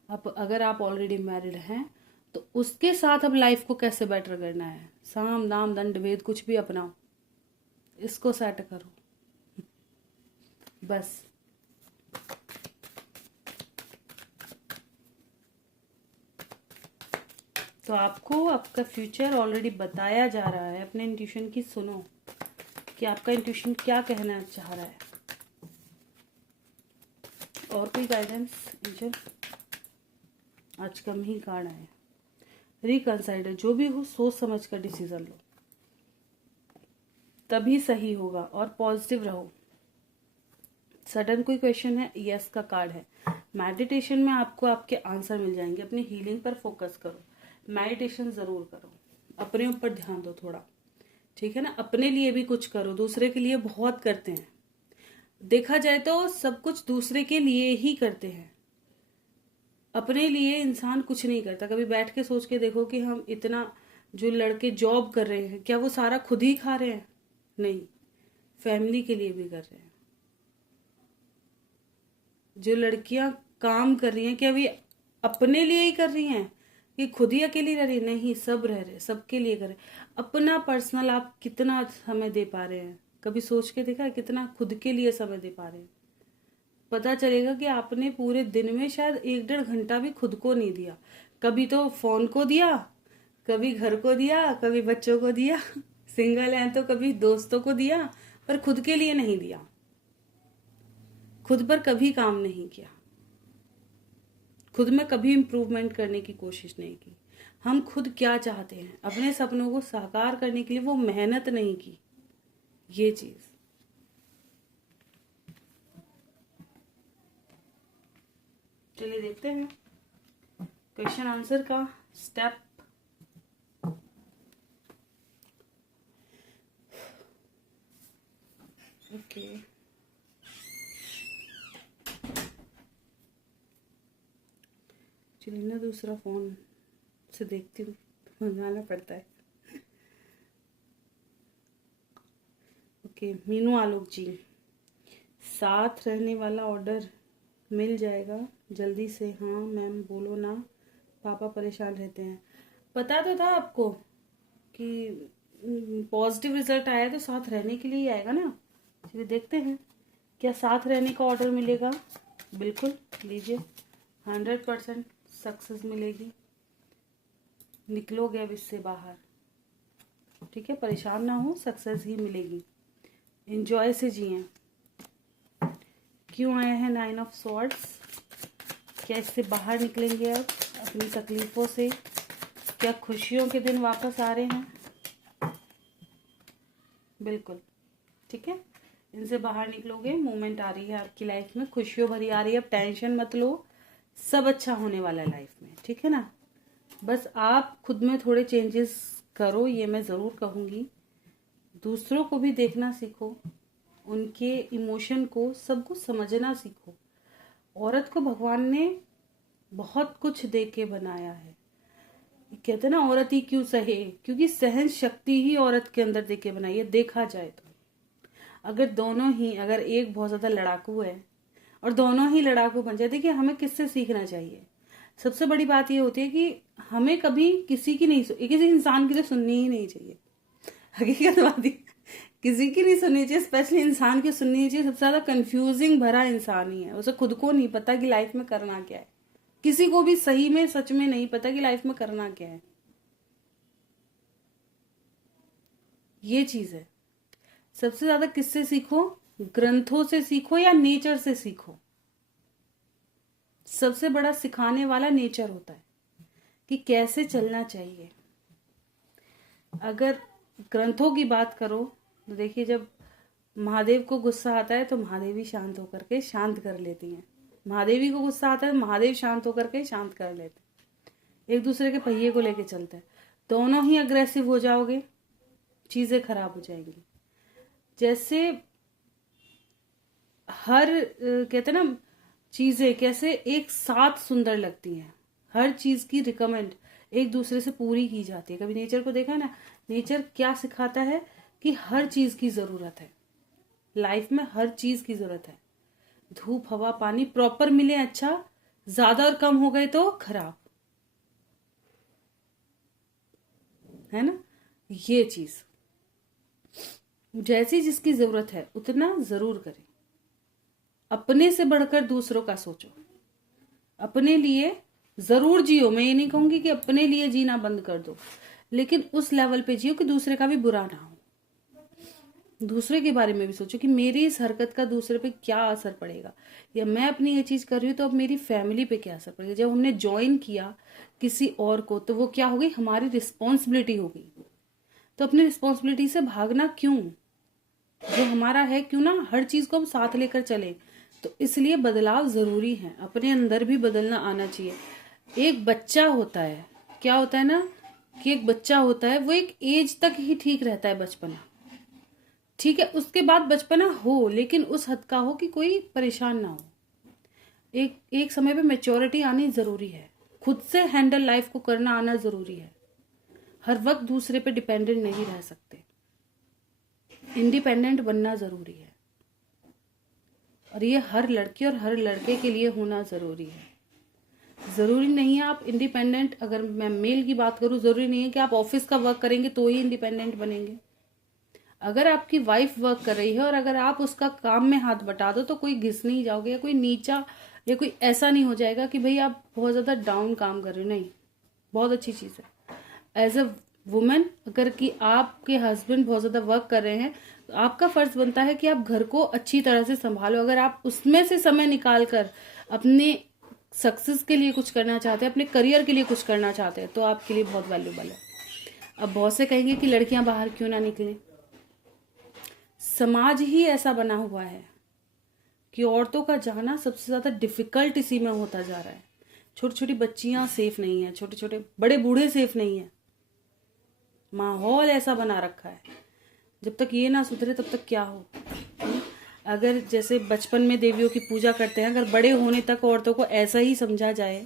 अगर आप ऑलरेडी मैरिड हैं, तो उसके साथ अब लाइफ को कैसे बेटर करना है, साम दाम दंड भेद कुछ भी अपनाओ, इसको सेट करो बस। तो आपको आपका फ्यूचर ऑलरेडी बताया जा रहा है, अपने इंट्यूशन की सुनो कि आपका इंट्यूशन क्या कहना चाह रहा है। और कोई गाइडेंस एंजल? आज कम ही कार्ड आए। रिकंसाइडर, जो भी हो सोच समझ कर डिसीजन लो, तभी सही होगा। और पॉजिटिव रहो। सडन कोई क्वेश्चन है, यस का कार्ड है। मेडिटेशन में आपको आपके आंसर मिल जाएंगे। अपनी हीलिंग पर फोकस करो, मेडिटेशन जरूर करो, अपने ऊपर ध्यान दो थोड़ा, ठीक है ना। अपने लिए भी कुछ करो, दूसरे के लिए बहुत करते हैं, देखा जाए तो सब कुछ दूसरे के लिए ही करते हैं, अपने लिए इंसान कुछ नहीं करता। कभी बैठ के सोच के देखो कि हम इतना जो लड़के जॉब कर रहे हैं, क्या वो सारा खुद ही खा रहे हैं? नहीं, फैमिली के लिए भी कर रहे हैं। जो लड़कियां काम कर रही हैं, क्या वे अपने लिए ही कर रही हैं कि खुद ही अकेली रह रही? नहीं, सब रह रहे, सबके लिए कर रहे। अपना पर्सनल आप कितना समय दे पा रहे हैं? कभी सोच के देखा कितना खुद के लिए समय दे पा रहे हैं? पता चलेगा कि आपने पूरे दिन में शायद 1-1.5 घंटा भी खुद को नहीं दिया। कभी तो फोन को दिया, कभी घर को दिया, कभी बच्चों को दिया, सिंगल हैं तो कभी दोस्तों को दिया, पर खुद के लिए नहीं दिया। खुद पर कभी काम नहीं किया, खुद में कभी इम्प्रूवमेंट करने की कोशिश नहीं की। हम खुद क्या चाहते हैं, अपने सपनों को साकार करने के लिए वो मेहनत नहीं की। ये चीज चलिए देखते हैं क्वेश्चन आंसर का स्टेप। ओके, चलिए ना दूसरा फोन से देखती हूँ, मंगाना पड़ता है। ओके, मीनू आलोक जी, साथ रहने वाला ऑर्डर मिल जाएगा जल्दी से? हाँ मैम, बोलो ना, पापा परेशान रहते हैं। पता तो था आपको कि पॉजिटिव रिजल्ट आया तो साथ रहने के लिए ही आएगा ना। चलिए देखते हैं क्या साथ रहने का ऑर्डर मिलेगा। बिल्कुल लीजिए, 100% सक्सेस मिलेगी, निकलोगे अब इससे बाहर, ठीक है। परेशान ना हो, सक्सेस ही मिलेगी, एंजॉय से जिए। क्यों आया है 9 ऑफ स्वॉर्ड्स? क्या इससे बाहर निकलेंगे अब अपनी तकलीफों से? क्या खुशियों के दिन वापस आ रहे हैं? बिल्कुल, ठीक है, इनसे बाहर निकलोगे। मूवमेंट आ रही है आपकी लाइफ में, खुशियों भरी आ रही है। अब टेंशन मत लो, सब अच्छा होने वाला है लाइफ में, ठीक है ना। बस आप खुद में थोड़े चेंजेस करो, ये मैं ज़रूर कहूँगी। दूसरों को भी देखना सीखो, उनके इमोशन को, सबको समझना सीखो। औरत को भगवान ने बहुत कुछ दे के बनाया है। कहते ना औरत ही क्यों सहे, क्योंकि सहन शक्ति ही औरत के अंदर दे के बनाई है। देखा जाए तो अगर दोनों ही, अगर एक बहुत ज्यादा लड़ाकू है और दोनों ही लड़ाकू बन जाए, देखिए हमें किससे सीखना चाहिए? सबसे बड़ी बात ये होती है कि हमें कभी किसी की नहीं, किसी इंसान की तो सुननी ही नहीं चाहिए। हकीकत बात है, किसी की नहीं सुननी चाहिए, स्पेशली इंसान की सुननी चाहिए। सबसे ज्यादा कंफ्यूजिंग भरा इंसान ही है, उसे खुद को नहीं पता कि लाइफ में करना क्या है। किसी को भी सही में सच में नहीं पता कि लाइफ में करना क्या है। ये चीज है। सबसे ज्यादा किससे सीखो? ग्रंथों से सीखो या नेचर से सीखो। सबसे बड़ा सिखाने वाला नेचर होता है कि कैसे चलना चाहिए। अगर ग्रंथों की बात करो तो देखिए, जब महादेव को गुस्सा आता है तो महादेवी शांत होकर के शांत कर लेती हैं। महादेवी को गुस्सा आता है तो महादेव शांत होकर के शांत कर लेते हैं। एक दूसरे के पहिए को लेके चलते हैं। दोनों ही अग्रेसिव हो जाओगे, चीजें खराब हो जाएंगी। जैसे हर कहते ना, चीजें कैसे एक साथ सुंदर लगती हैं। हर चीज की रिकमेंड एक दूसरे से पूरी की जाती है। कभी नेचर को देखा ना, नेचर क्या सिखाता है कि हर चीज की जरूरत है लाइफ में, हर चीज की जरूरत है। धूप हवा पानी प्रॉपर मिले अच्छा, ज्यादा और कम हो गए तो खराब, है ना। ये चीज जैसी जिसकी जरूरत है उतना जरूर करें। अपने से बढ़कर दूसरों का सोचो, अपने लिए जरूर जियो। मैं ये नहीं कहूंगी कि अपने लिए जीना बंद कर दो, लेकिन उस लेवल पे जियो कि दूसरे का भी बुरा ना हो। दूसरे के बारे में भी सोचो कि मेरी इस हरकत का दूसरे पे क्या असर पड़ेगा, या मैं अपनी ये चीज कर रही हूँ तो अब मेरी फैमिली पे क्या असर पड़ेगा। जब हमने ज्वाइन किया किसी और को तो वो क्या हो गई, हमारी रिस्पॉन्सिबिलिटी हो गई। तो अपनी रिस्पॉन्सिबिलिटी से भागना क्यों? जो हमारा है क्यों ना हर चीज को हम साथ लेकर चले। तो इसलिए बदलाव जरूरी है, अपने अंदर भी बदलना आना चाहिए। एक बच्चा होता है, क्या होता है ना कि एक बच्चा होता है, वो एक एज तक ही ठीक रहता है, बचपना ठीक है। उसके बाद बचपना हो, लेकिन उस हद का हो कि कोई परेशान ना हो। एक समय पे मैच्योरिटी आनी जरूरी है, खुद से हैंडल लाइफ को करना आना जरूरी है। हर वक्त दूसरे पे डिपेंडेंट नहीं रह सकते, इंडिपेंडेंट बनना जरूरी है। और ये हर लड़की और हर लड़के के लिए होना जरूरी है। जरूरी नहीं है आप इंडिपेंडेंट, अगर मैं मेल की बात करूं, जरूरी नहीं है कि आप ऑफिस का वर्क करेंगे तो ही इंडिपेंडेंट बनेंगे। अगर आपकी वाइफ वर्क कर रही है और अगर आप उसका काम में हाथ बटा दो तो कोई घिस नहीं जाओगे, या कोई नीचा, या कोई ऐसा नहीं हो जाएगा कि भाई आप बहुत ज्यादा डाउन काम कर रहे हो। नहीं, बहुत अच्छी चीज है। एज अ वुमेन, अगर कि आपके हस्बैंड बहुत ज्यादा वर्क कर रहे हैं तो आपका फर्ज बनता है कि आप घर को अच्छी तरह से संभालो। अगर आप उसमें से समय निकाल कर अपने सक्सेस के लिए कुछ करना चाहते हैं, अपने करियर के लिए कुछ करना चाहते हैं, तो आपके लिए बहुत वैल्यूबल है। अब बहुत से कहेंगे कि लड़कियां बाहर क्यों ना निकलें। समाज ही ऐसा बना हुआ है कि औरतों का जाना सबसे ज्यादा डिफिकल्ट इसी में होता जा रहा है। छोटी छोटी बच्चियां सेफ नहीं है, छोटे छोटे बड़े बूढ़े सेफ नहीं है। माहौल ऐसा बना रखा है, जब तक ये ना सुधरे तब तक क्या हो। अगर जैसे बचपन में देवियों की पूजा करते हैं, अगर बड़े होने तक औरतों को ऐसा ही समझा जाए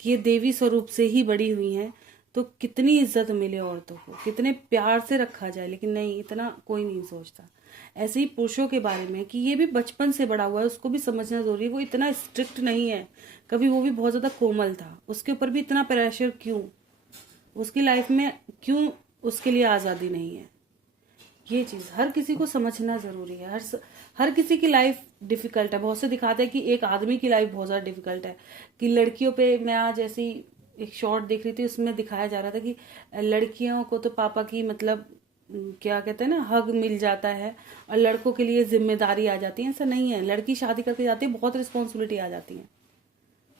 कि ये देवी स्वरूप से ही बड़ी हुई हैं, तो कितनी इज्जत मिले औरतों को, कितने प्यार से रखा जाए। लेकिन नहीं, इतना कोई नहीं सोचता। ऐसे ही पुरुषों के बारे में कि ये भी बचपन से बड़ा हुआ है, उसको भी समझना जरूरी है। वो इतना स्ट्रिक्ट नहीं है, कभी वो भी बहुत ज्यादा कोमल था, उसके ऊपर भी इतना प्रेशर क्यों? उसकी लाइफ में क्यों उसके लिए आजादी नहीं है? ये चीज हर किसी को समझना जरूरी है। हर किसी की लाइफ डिफिकल्ट है। बहुत से दिखाते हैं कि एक आदमी की लाइफ बहुत ज्यादा डिफिकल्ट है, कि लड़कियों पे, मैं आज ऐसी एक शॉर्ट देख रही थी, उसमें दिखाया जा रहा था कि लड़कियों को तो पापा की मतलब क्या कहते हैं ना, हग मिल जाता है, और लड़कों के लिए जिम्मेदारी आ जाती है। ऐसा नहीं है, लड़की शादी करके जाती है, बहुत रिस्पॉन्सिबिलिटी आ जाती है।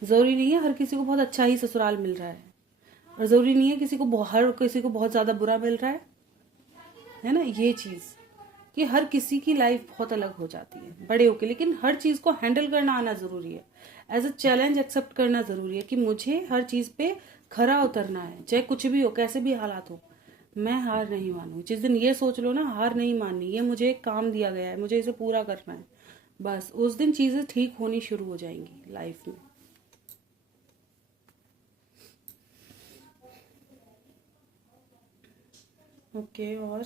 जरूरी नहीं है हर किसी को बहुत अच्छा ही ससुराल मिल रहा है, और जरूरी नहीं है हर किसी को बहुत ज्यादा बुरा मिल रहा है ना। ये चीज कि हर किसी की लाइफ बहुत अलग हो जाती है बड़े होके, लेकिन हर चीज को हैंडल करना आना जरूरी है। एज अ चैलेंज एक्सेप्ट करना जरूरी है कि मुझे हर चीज पे खरा उतरना है, चाहे कुछ भी हो, कैसे भी हालात हो, मैं हार नहीं मानू। जिस दिन ये सोच लो ना हार नहीं माननी, ये मुझे एक काम दिया गया है, मुझे इसे पूरा करना है, बस उस दिन चीजें ठीक होनी शुरू हो जाएंगी लाइफ में। ओके, और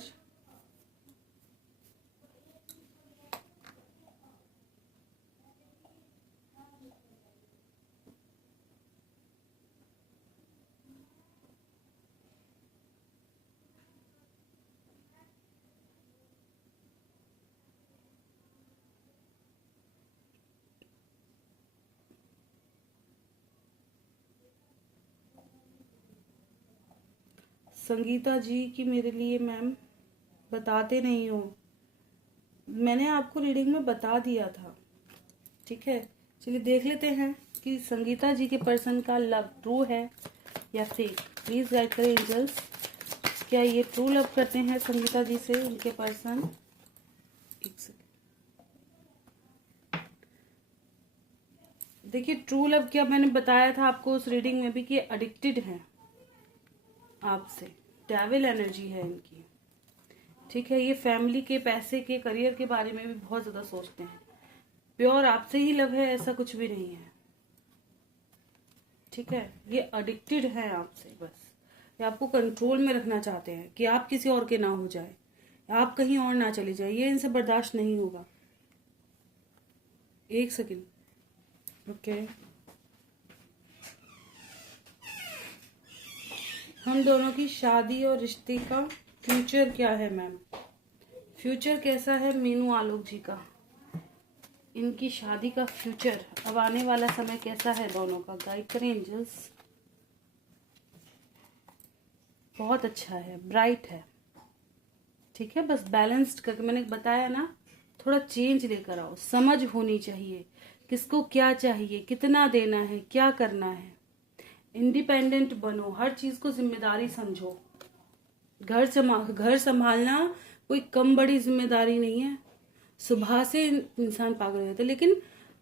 संगीता जी की मेरे लिए मैम बताते नहीं हो, मैंने आपको रीडिंग में बता दिया था, ठीक है। चलिए देख लेते हैं कि संगीता जी के पर्सन का लव ट्रू है या फेक। प्लीज गाइड करें एंजल्स, क्या ये ट्रू लव करते हैं संगीता जी से उनके पर्सन? एक सेकंड, देखिए ट्रू लव क्या मैंने बताया था आपको उस रीडिंग में भी कि एडिक्टेड है आपसे, डेविल एनर्जी है इनकी, ठीक है। ये फैमिली के, पैसे के, करियर के बारे में भी बहुत ज्यादा सोचते हैं। प्योर आपसे ही लव है ऐसा कुछ भी नहीं है, ठीक है। ये एडिक्टेड है आपसे, बस ये आपको कंट्रोल में रखना चाहते हैं कि आप किसी और के ना हो जाए, आप कहीं और ना चले जाए, ये इनसे बर्दाश्त नहीं होगा। एक सेकेंड, ओके। हम दोनों की शादी और रिश्ते का फ्यूचर क्या है मैम? फ्यूचर कैसा है मीनू आलोक जी का? इनकी शादी का फ्यूचर, अब आने वाला समय कैसा है दोनों का? गाइड करें एंजल्स। बहुत अच्छा है, ब्राइट है, ठीक है। बस बैलेंस्ड करके मैंने बताया ना, थोड़ा चेंज लेकर आओ, समझ होनी चाहिए किसको क्या चाहिए, कितना देना है, क्या करना है। इंडिपेंडेंट बनो, हर चीज को जिम्मेदारी समझो। घर संभालना कोई कम बड़ी जिम्मेदारी नहीं है। सुबह से इंसान पागल हो जाता है, लेकिन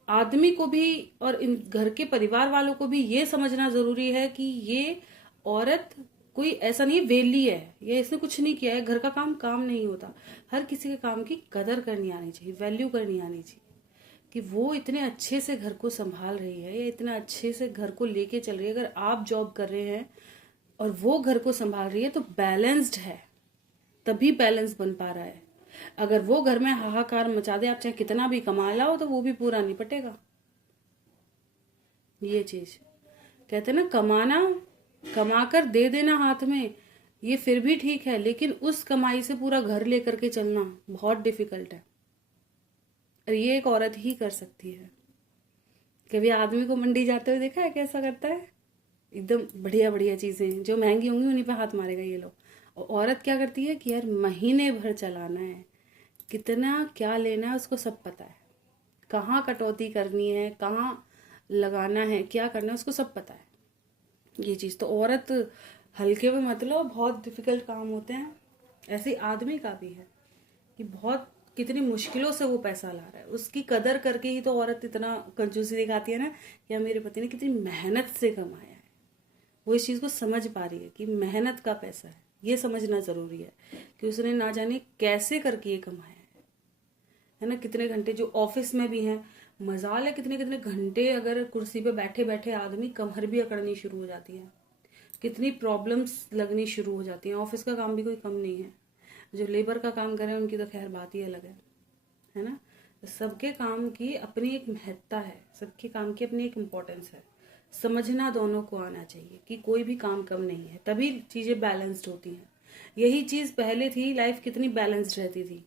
आदमी को भी और इन घर के परिवार वालों को भी ये समझना जरूरी है कि ये औरत कोई ऐसा नहीं वेली है, ये इसने कुछ नहीं किया है। घर का काम काम नहीं होता, हर किसी के काम की कदर करनी आनी चाहिए, वैल्यू करनी आनी चाहिए कि वो इतने अच्छे से घर को संभाल रही है, या इतना अच्छे से घर को लेके चल रही है। अगर आप जॉब कर रहे हैं और वो घर को संभाल रही है तो बैलेंस्ड है, तभी बैलेंस बन पा रहा है। अगर वो घर में हाहाकार मचा दे, आप चाहे कितना भी कमा लाओ तो वो भी पूरा नहीं पटेगा। ये चीज कहते हैं ना, कमाना, कमा कर दे देना हाथ में, ये फिर भी ठीक है, लेकिन उस कमाई से पूरा घर लेकर के चलना बहुत डिफिकल्ट है, और ये एक औरत ही कर सकती है। कभी आदमी को मंडी जाते हुए देखा है कैसा करता है? एकदम बढ़िया बढ़िया चीजें जो महंगी होंगी उन्हीं पे हाथ मारेगा ये लोग। और औरत क्या करती है कि यार महीने भर चलाना है, कितना क्या लेना है उसको सब पता है, कहाँ कटौती करनी है, कहाँ लगाना है, क्या करना है, उसको सब पता है। ये चीज तो औरत हल्के में मतलब बहुत डिफिकल्ट काम होते हैं। ऐसे आदमी का भी है कि बहुत कितनी मुश्किलों से वो पैसा ला रहा है, उसकी कदर करके ही तो औरत इतना कंजूसी दिखाती है ना कि मेरे पति ने कितनी मेहनत से कमाया है। वो इस चीज को समझ पा रही है कि मेहनत का पैसा है, ये समझना जरूरी है कि उसने ना जाने कैसे करके ये कमाया है ना। कितने घंटे जो ऑफिस में भी हैं, मजाल है कितने कितने घंटे अगर कुर्सी पे बैठे बैठे आदमी कमर भी अकड़नी शुरू हो जाती है, कितनी प्रॉब्लम्स लगनी शुरू हो जाती हैं। ऑफिस का काम भी कोई कम नहीं है, जो लेबर का काम करें उनकी तो खैर बात ही अलग है ना। सबके काम की अपनी एक महत्ता है, सबके काम की अपनी एक इम्पोर्टेंस है, समझना दोनों को आना चाहिए कि कोई भी काम कम नहीं है, तभी चीजें बैलेंस्ड होती हैं। यही चीज पहले थी, लाइफ कितनी बैलेंस्ड रहती थी,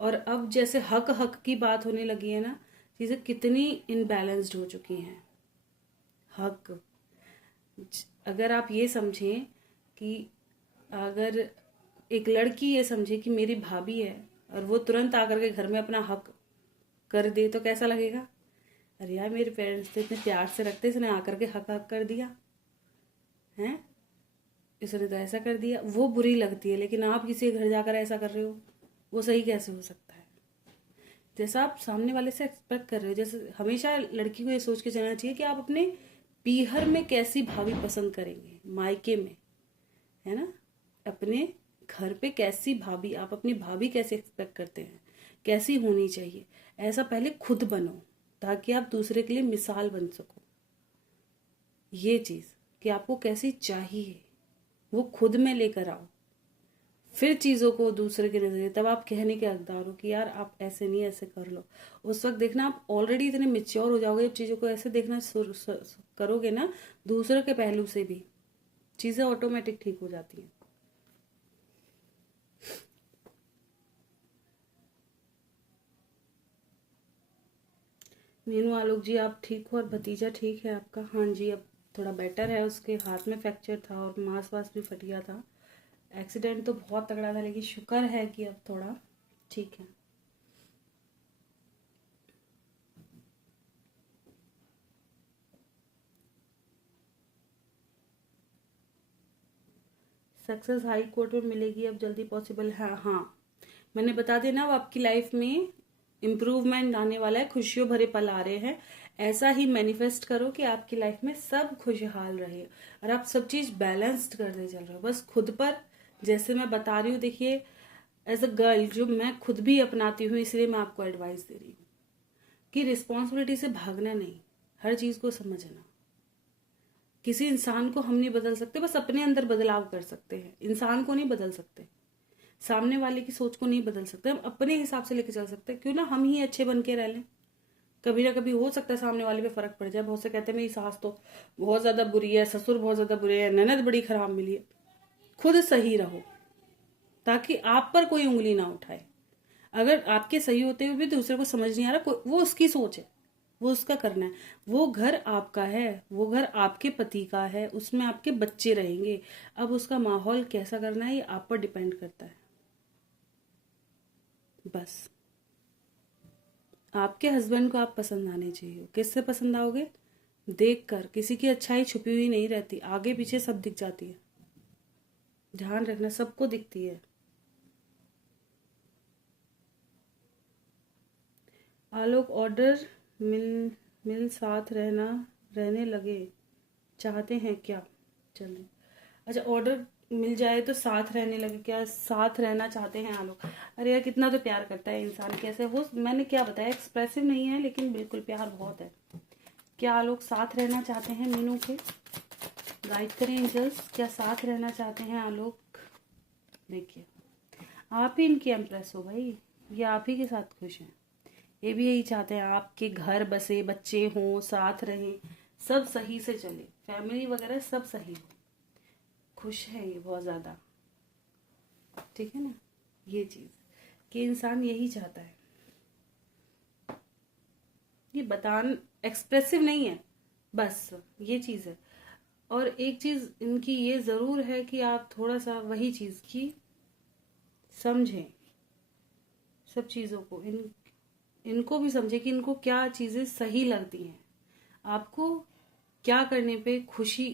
और अब जैसे हक हक की बात होने लगी है ना, चीजें कितनी इनबैलेंस्ड हो चुकी हैं। हक, अगर आप ये समझें कि अगर एक लड़की ये समझे कि मेरी भाभी है और वो तुरंत आकर के घर में अपना हक कर दे तो कैसा लगेगा? अरे यार मेरे पेरेंट्स तो इतने प्यार से रखते, इसने आकर के हक हक कर दिया है, इसने तो ऐसा कर दिया, वो बुरी लगती है। लेकिन आप किसी के घर जाकर ऐसा कर रहे हो, वो सही कैसे हो सकता है? जैसा आप सामने वाले से एक्सपेक्ट कर रहे हो, जैसे हमेशा लड़की को ये सोच के चलना चाहिए कि आप अपने पीहर में कैसी भाभी पसंद करेंगे, मायके में, है ना, अपने घर पे कैसी भाभी, आप अपनी भाभी कैसे एक्सपेक्ट करते हैं, कैसी होनी चाहिए, ऐसा पहले खुद बनो ताकि आप दूसरे के लिए मिसाल बन सको। ये चीज कि आपको कैसी चाहिए वो खुद में लेकर आओ, फिर चीज़ों को दूसरे के नजरिए, तब आप कहने के हकदार हो कि यार आप ऐसे नहीं, ऐसे कर लो। उस वक्त देखना आप ऑलरेडी इतने मिच्योर हो जाओगे, जब चीज़ों को ऐसे देखना करोगे ना दूसरे के पहलू से भी, चीज़ें ऑटोमेटिक ठीक हो जाती हैं। मीनू आलोक जी आप ठीक हो और भतीजा ठीक है आपका? हाँ जी, अब थोड़ा बेटर है, उसके हाथ में फ्रैक्चर था और मांस वास भी फट गया था। एक्सीडेंट तो बहुत तगड़ा था, लेकिन शुक्र है कि अब थोड़ा ठीक है। सक्सेस हाई कोर्ट में मिलेगी अब जल्दी पॉसिबल है? हाँ, मैंने बता देना, अब आपकी लाइफ में इम्प्रूवमेंट आने वाला है, खुशियों भरे पल आ रहे हैं। ऐसा ही मैनिफेस्ट करो कि आपकी लाइफ में सब खुशहाल रहे और आप सब चीज बैलेंस्ड करते चल रहे हो। बस खुद पर, जैसे मैं बता रही हूँ, देखिए एज अ गर्ल जो मैं खुद भी अपनाती हूँ, इसलिए मैं आपको एडवाइस दे रही हूँ कि रिस्पॉन्सिबिलिटी से भागना नहीं, हर चीज को समझना। किसी इंसान को हम नहीं बदल सकते, बस अपने अंदर बदलाव कर सकते हैं, इंसान को नहीं बदल सकते, सामने वाले की सोच को नहीं बदल सकते, हम अपने हिसाब से लेके चल सकते हैं। क्यों ना हम ही अच्छे बन के रह लें, कभी ना कभी हो सकता है सामने वाले पे फर्क पड़ जाए। बहुत से कहते हैं मेरी सास तो बहुत ज्यादा बुरी है, ससुर बहुत ज्यादा बुरे हैं, ननद बड़ी खराब मिली है। खुद सही रहो ताकि आप पर कोई उंगली ना उठाए। अगर आपके सही होते हुए भी दूसरे को समझ नहीं आ रहा, वो उसकी सोच है, वो उसका करना है। वो घर आपका है, वो घर आपके पति का है, उसमें आपके बच्चे रहेंगे। अब उसका माहौल कैसा करना है ये आप पर डिपेंड करता है। बस आपके हस्बैंड को आप पसंद आने चाहिए। किससे पसंद आओगे? देखकर। किसी की अच्छाई छुपी हुई नहीं रहती, आगे पीछे सब दिख जाती है, ध्यान रखना, सबको दिखती है। आलोक ऑर्डर मिल मिल साथ रहने लगे चाहते हैं क्या? चलिए, अच्छा ऑर्डर मिल जाए तो साथ रहने लगे क्या? साथ रहना चाहते हैं आलोक? अरे यार कितना तो प्यार करता है इंसान, कैसे वो, मैंने क्या बताया, एक्सप्रेसिव नहीं है लेकिन बिल्कुल प्यार बहुत है। क्या आलोक साथ रहना चाहते हैं? मीनू के गाइड करें एंजल्स, क्या साथ रहना चाहते हैं आलोक? देखिए आप ही इनकी एम्प्रेस हो भाई, ये आप ही के साथ खुश हैं, ये भी यही चाहते हैं आपके घर बसे, बच्चे हों, साथ रहें, सब सही से चले, फैमिली वगैरह सब सही हो, खुश है ये बहुत ज्यादा। ठीक है ना, ये चीज कि इंसान यही चाहता है, ये बतान एक्सप्रेसिव नहीं है, बस ये चीज है। और एक चीज इनकी ये जरूर है कि आप थोड़ा सा वही चीज की समझें, सब चीजों को, इनको भी समझे कि इनको क्या चीजें सही लगती हैं, आपको क्या करने पे खुशी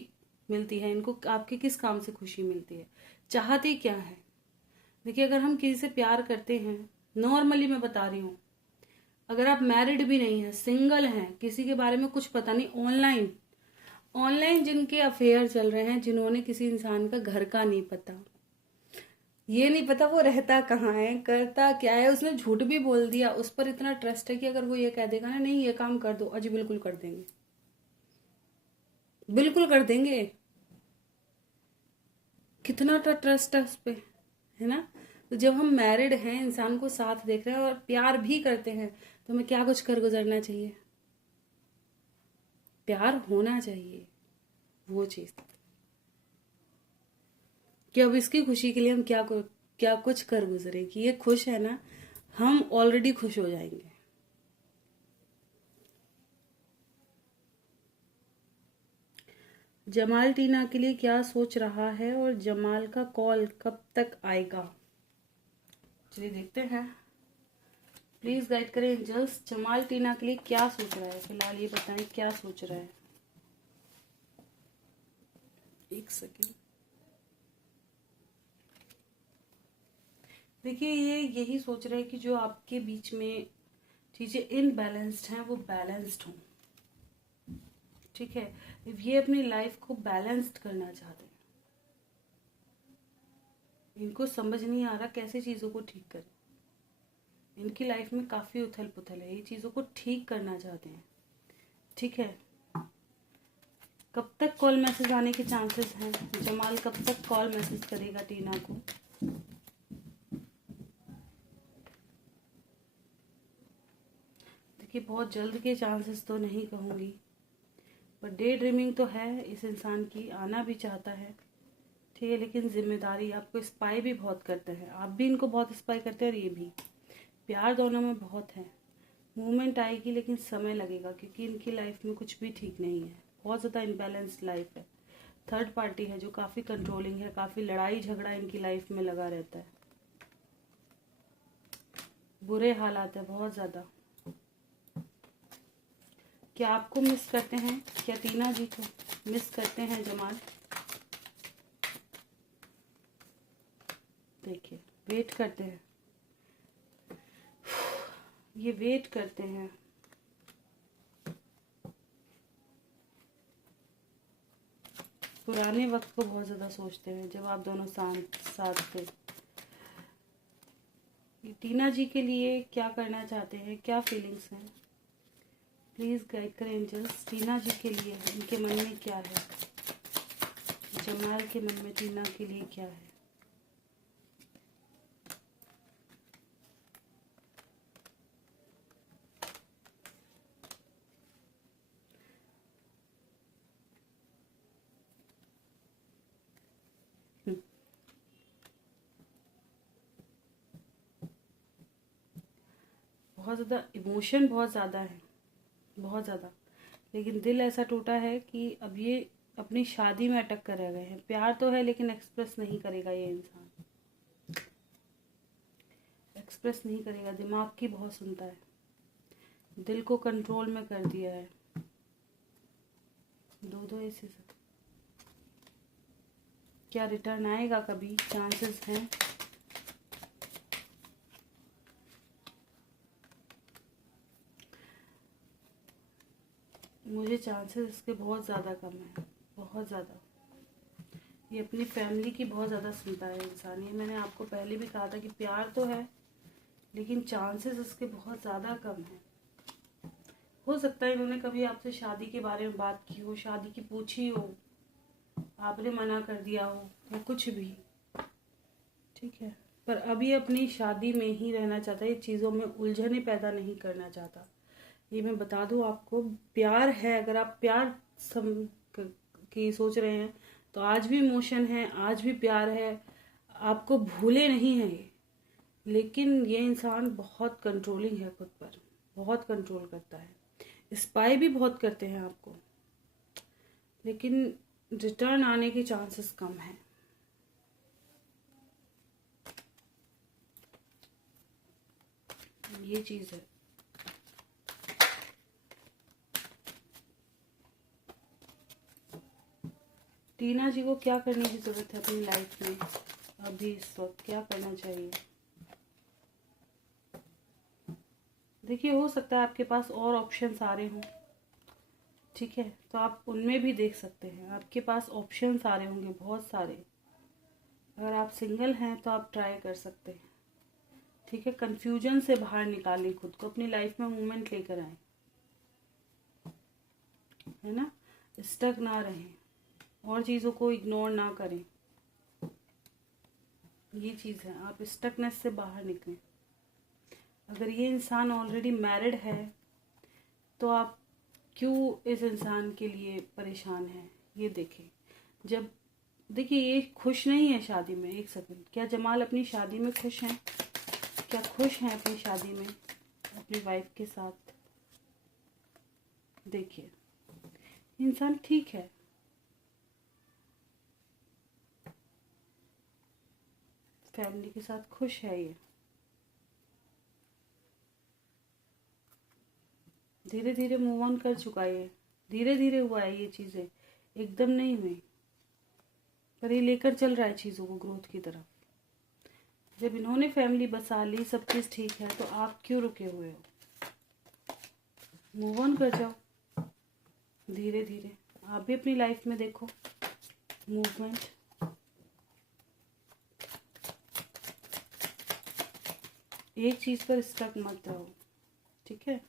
मिलती है, इनको आपके किस काम से खुशी मिलती है, चाहते क्या है। देखिए अगर हम किसी से प्यार करते हैं, नॉर्मली मैं बता रही हूँ, अगर आप मैरिड भी नहीं है, सिंगल हैं, किसी के बारे में कुछ पता नहीं, ऑनलाइन ऑनलाइन जिनके अफेयर चल रहे हैं, जिन्होंने किसी इंसान का घर का नहीं पता, ये नहीं पता वो रहता कहाँ है, करता क्या है, उसने झूठ भी बोल दिया, उस पर इतना ट्रस्ट है कि अगर वो ये कह देगा ना नहीं ये काम कर दो, अजी बिल्कुल कर देंगे, बिल्कुल कर देंगे। कितना ट्रस्ट है उस पे, है ना। तो जब हम मैरिड हैं, इंसान को साथ देख रहे हैं और प्यार भी करते हैं, तो हमें क्या कुछ कर गुजरना चाहिए, प्यार होना चाहिए, वो चीज कि अब इसकी खुशी के लिए हम क्या कुछ कर गुजरे कि ये खुश है ना, हम ऑलरेडी खुश हो जाएंगे। जमाल टीना के लिए क्या सोच रहा है और जमाल का कॉल कब तक आएगा? चलिए देखते हैं, प्लीज गाइड करें एंजल्स, जमाल टीना के लिए क्या सोच रहा है फिलहाल, ये बताएं क्या सोच रहा है। एक सेकेंड। देखिए ये यही सोच रहे हैं कि जो आपके बीच में चीजें इनबैलेंस्ड हैं वो बैलेंस्ड हों। ठीक है, ये अपनी लाइफ को बैलेंस्ड करना चाहते हैं। इनको समझ नहीं आ रहा कैसे चीजों को ठीक करें। इनकी लाइफ में काफी उथल पुथल है, ये चीजों को ठीक करना चाहते हैं। ठीक है, कब तक कॉल मैसेज आने के चांसेस हैं? जमाल कब तक कॉल मैसेज करेगा टीना को? देखिए बहुत जल्द के चांसेस तो नहीं कहूंगी, पर डे ड्रीमिंग तो है इस इंसान की, आना भी चाहता है। ठीक है, लेकिन जिम्मेदारी, आपको स्पाई भी बहुत करते हैं, आप भी इनको बहुत स्पाई करते हैं और ये भी। प्यार दोनों में बहुत है, मूवमेंट आएगी लेकिन समय लगेगा, क्योंकि इनकी लाइफ में कुछ भी ठीक नहीं है, बहुत ज़्यादा इनबैलेंस्ड लाइफ है। थर्ड पार्टी है जो काफ़ी कंट्रोलिंग है, काफ़ी लड़ाई झगड़ा इनकी लाइफ में लगा रहता है, बुरे हालात है बहुत ज़्यादा। क्या आपको मिस करते हैं? क्या टीना जी को मिस करते हैं जमाल? देखिए वेट करते हैं, ये वेट करते हैं। पुराने वक्त को बहुत ज़्यादा सोचते हैं जब आप दोनों साथ थे। टीना जी के लिए क्या करना चाहते हैं, क्या फीलिंग्स हैं? प्लीज़ गाइड करें एंजल्स, टीना जी के लिए इनके मन में क्या है? जमाल के मन में टीना के लिए क्या है? बहुत ज़्यादा इमोशन, बहुत ज़्यादा है, बहुत ज़्यादा। लेकिन दिल ऐसा टूटा है कि अब ये अपनी शादी में अटक कर रह गए हैं। प्यार तो है लेकिन एक्सप्रेस नहीं करेगा ये इंसान, एक्सप्रेस नहीं करेगा, दिमाग की बहुत सुनता है, दिल को कंट्रोल में कर दिया है। दो ऐसे से क्या रिटर्न आएगा कभी? चांसेस हैं। मुझे चांसेस इसके बहुत ज़्यादा कम है, बहुत ज़्यादा। ये अपनी फैमिली की बहुत ज़्यादा सुनता है इंसान। ये मैंने आपको पहले भी कहा था कि प्यार तो है लेकिन चांसेस इसके बहुत ज़्यादा कम हैं। हो सकता है इन्होंने कभी आपसे शादी के बारे में बात की हो, शादी की पूछी हो, आपने मना कर दिया हो या कुछ भी। ठीक है, पर अभी अपनी शादी में ही रहना चाहता है, ये चीज़ों में उलझने पैदा नहीं करना चाहता। ये मैं बता दूं आपको, प्यार है, अगर आप प्यार की सोच रहे हैं तो आज भी इमोशन है, आज भी प्यार है, आपको भूले नहीं है ये। लेकिन ये इंसान बहुत कंट्रोलिंग है, खुद पर बहुत कंट्रोल करता है, स्पाई भी बहुत करते हैं आपको, लेकिन रिटर्न आने के चांसेस कम हैं। ये चीज़ है। टीना जी को क्या करने की जरूरत है अपनी लाइफ में अभी इस वक्त, क्या करना चाहिए? देखिए हो सकता है आपके पास और ऑप्शंस आ रहे हों, ठीक है, तो आप उनमें भी देख सकते हैं, आपके पास ऑप्शंस आ रहे होंगे बहुत सारे। अगर आप सिंगल हैं तो आप ट्राई कर सकते हैं। ठीक है, कंफ्यूजन से बाहर निकालें खुद को, अपनी लाइफ में मूवमेंट लेकर आए, है ना, स्टक ना रहें और चीज़ों को इग्नोर ना करें। ये चीज़ है, आप स्टकनेस से बाहर निकलें। अगर ये इंसान ऑलरेडी मैरिड है तो आप क्यों इस इंसान के लिए परेशान हैं? ये देखें, जब देखिए ये खुश नहीं है शादी में। एक सेकंड, क्या जमाल अपनी शादी में खुश हैं? क्या खुश हैं अपनी शादी में अपनी वाइफ के साथ? देखिए इंसान ठीक है, फैमिली के साथ खुश है ये। धीरे धीरे मूव ऑन कर चुका है, ये धीरे धीरे हुआ है, ये चीज़ें एकदम नहीं हुई, पर ये लेकर चल रहा है चीज़ों को ग्रोथ की तरफ। जब इन्होंने फैमिली बसा ली, सब चीज़ ठीक है, तो आप क्यों रुके हुए हो? मूव ऑन कर जाओ धीरे धीरे। आप भी अपनी लाइफ में देखो मूवमेंट। एक चीज़ पर स्टक मत रहो, ठीक है?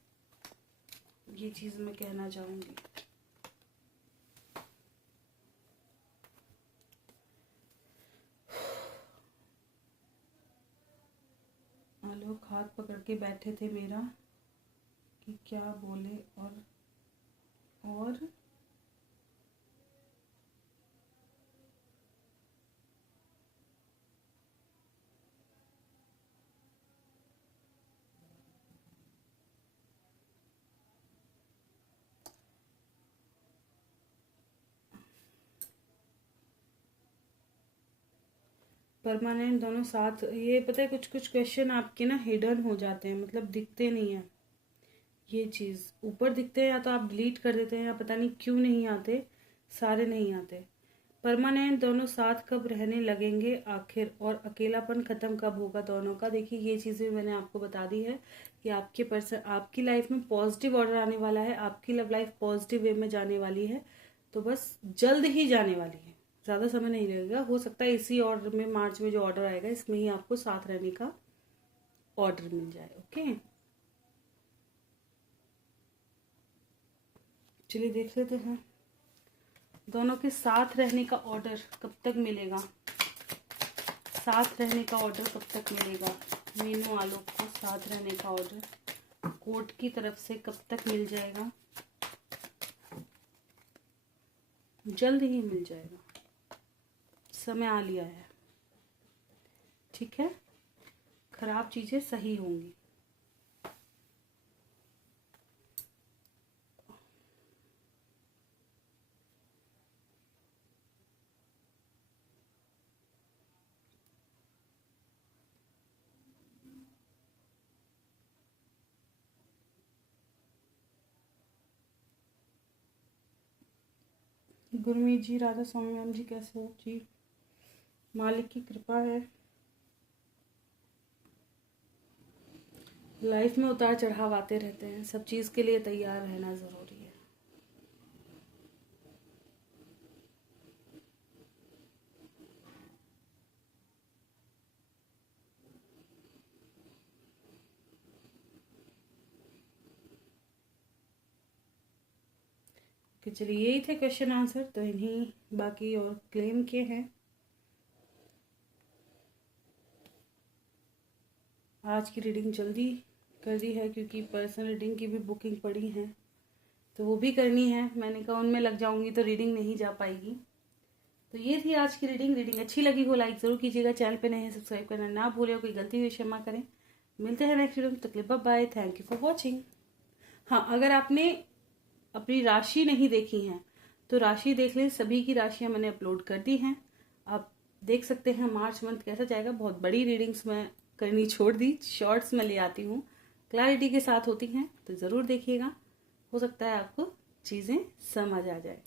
ये चीज़ मैं कहना चाहूँगी। लोग हाथ पकड़ के बैठे थे मेरा कि क्या बोले, और परमानेंट दोनों साथ। ये पता है कुछ कुछ क्वेश्चन आपके ना हिडन हो जाते हैं, मतलब दिखते नहीं है। ये चीज़ ऊपर दिखते हैं, या तो आप डिलीट कर देते हैं, या पता नहीं क्यों नहीं आते, सारे नहीं आते। परमानेंट दोनों साथ कब रहने लगेंगे आखिर, और अकेलापन खत्म कब होगा दोनों का। देखिए ये चीज़ें मैंने आपको बता दी है कि आपकी लाइफ में पॉजिटिव ऑर्डर आने वाला है, आपकी लव लाइफ पॉजिटिव वे में जाने वाली है, तो बस जल्द ही जाने वाली है, ज़्यादा समय नहीं लगेगा। हो सकता है इसी ऑर्डर में, मार्च में जो ऑर्डर आएगा इसमें ही आपको साथ रहने का ऑर्डर मिल जाए। ओके, चलिए देख लेते हैं दोनों के साथ रहने का ऑर्डर कब तक मिलेगा। साथ रहने का ऑर्डर कब तक मिलेगा मीनू आलोक को? साथ रहने का ऑर्डर कोर्ट की तरफ से कब तक मिल जाएगा? जल्द ही मिल जाएगा, समय आ लिया है, ठीक है? खराब चीजें सही होंगी। गुरमीत जी, राधा स्वामी मैम जी, कैसे हो जी? मालिक की कृपा है। लाइफ में उतार चढ़ाव आते रहते हैं, सब चीज़ के लिए तैयार रहना ज़रूरी है। कि चलिए यही थे क्वेश्चन आंसर, तो इन्हीं बाकी और क्लेम के हैं। आज की रीडिंग जल्दी कर दी है क्योंकि पर्सनल रीडिंग की भी बुकिंग पड़ी है, तो वो भी करनी है। मैंने कहा उनमें लग जाऊंगी तो रीडिंग नहीं जा पाएगी। तो ये थी आज की रीडिंग। रीडिंग अच्छी लगी हो लाइक ज़रूर कीजिएगा, चैनल पे नए हैं सब्सक्राइब करना ना भूले। कोई गलती हुई क्षमा करें। मिलते हैं नेक्स्ट वीडियो में, तक bye bye. Thank you for watching. हाँ, अगर आपने अपनी राशि नहीं देखी है तो राशि देख लें, सभी की राशियां मैंने अपलोड कर दी हैं, आप देख सकते हैं मार्च मंथ कैसा जाएगा। बहुत बड़ी रीडिंग्स मैं करनी छोड़ दी, शॉर्ट्स में ले आती हूँ, क्लैरिटी के साथ होती हैं, तो ज़रूर देखिएगा। हो सकता है आपको चीज़ें समझ आ जाए।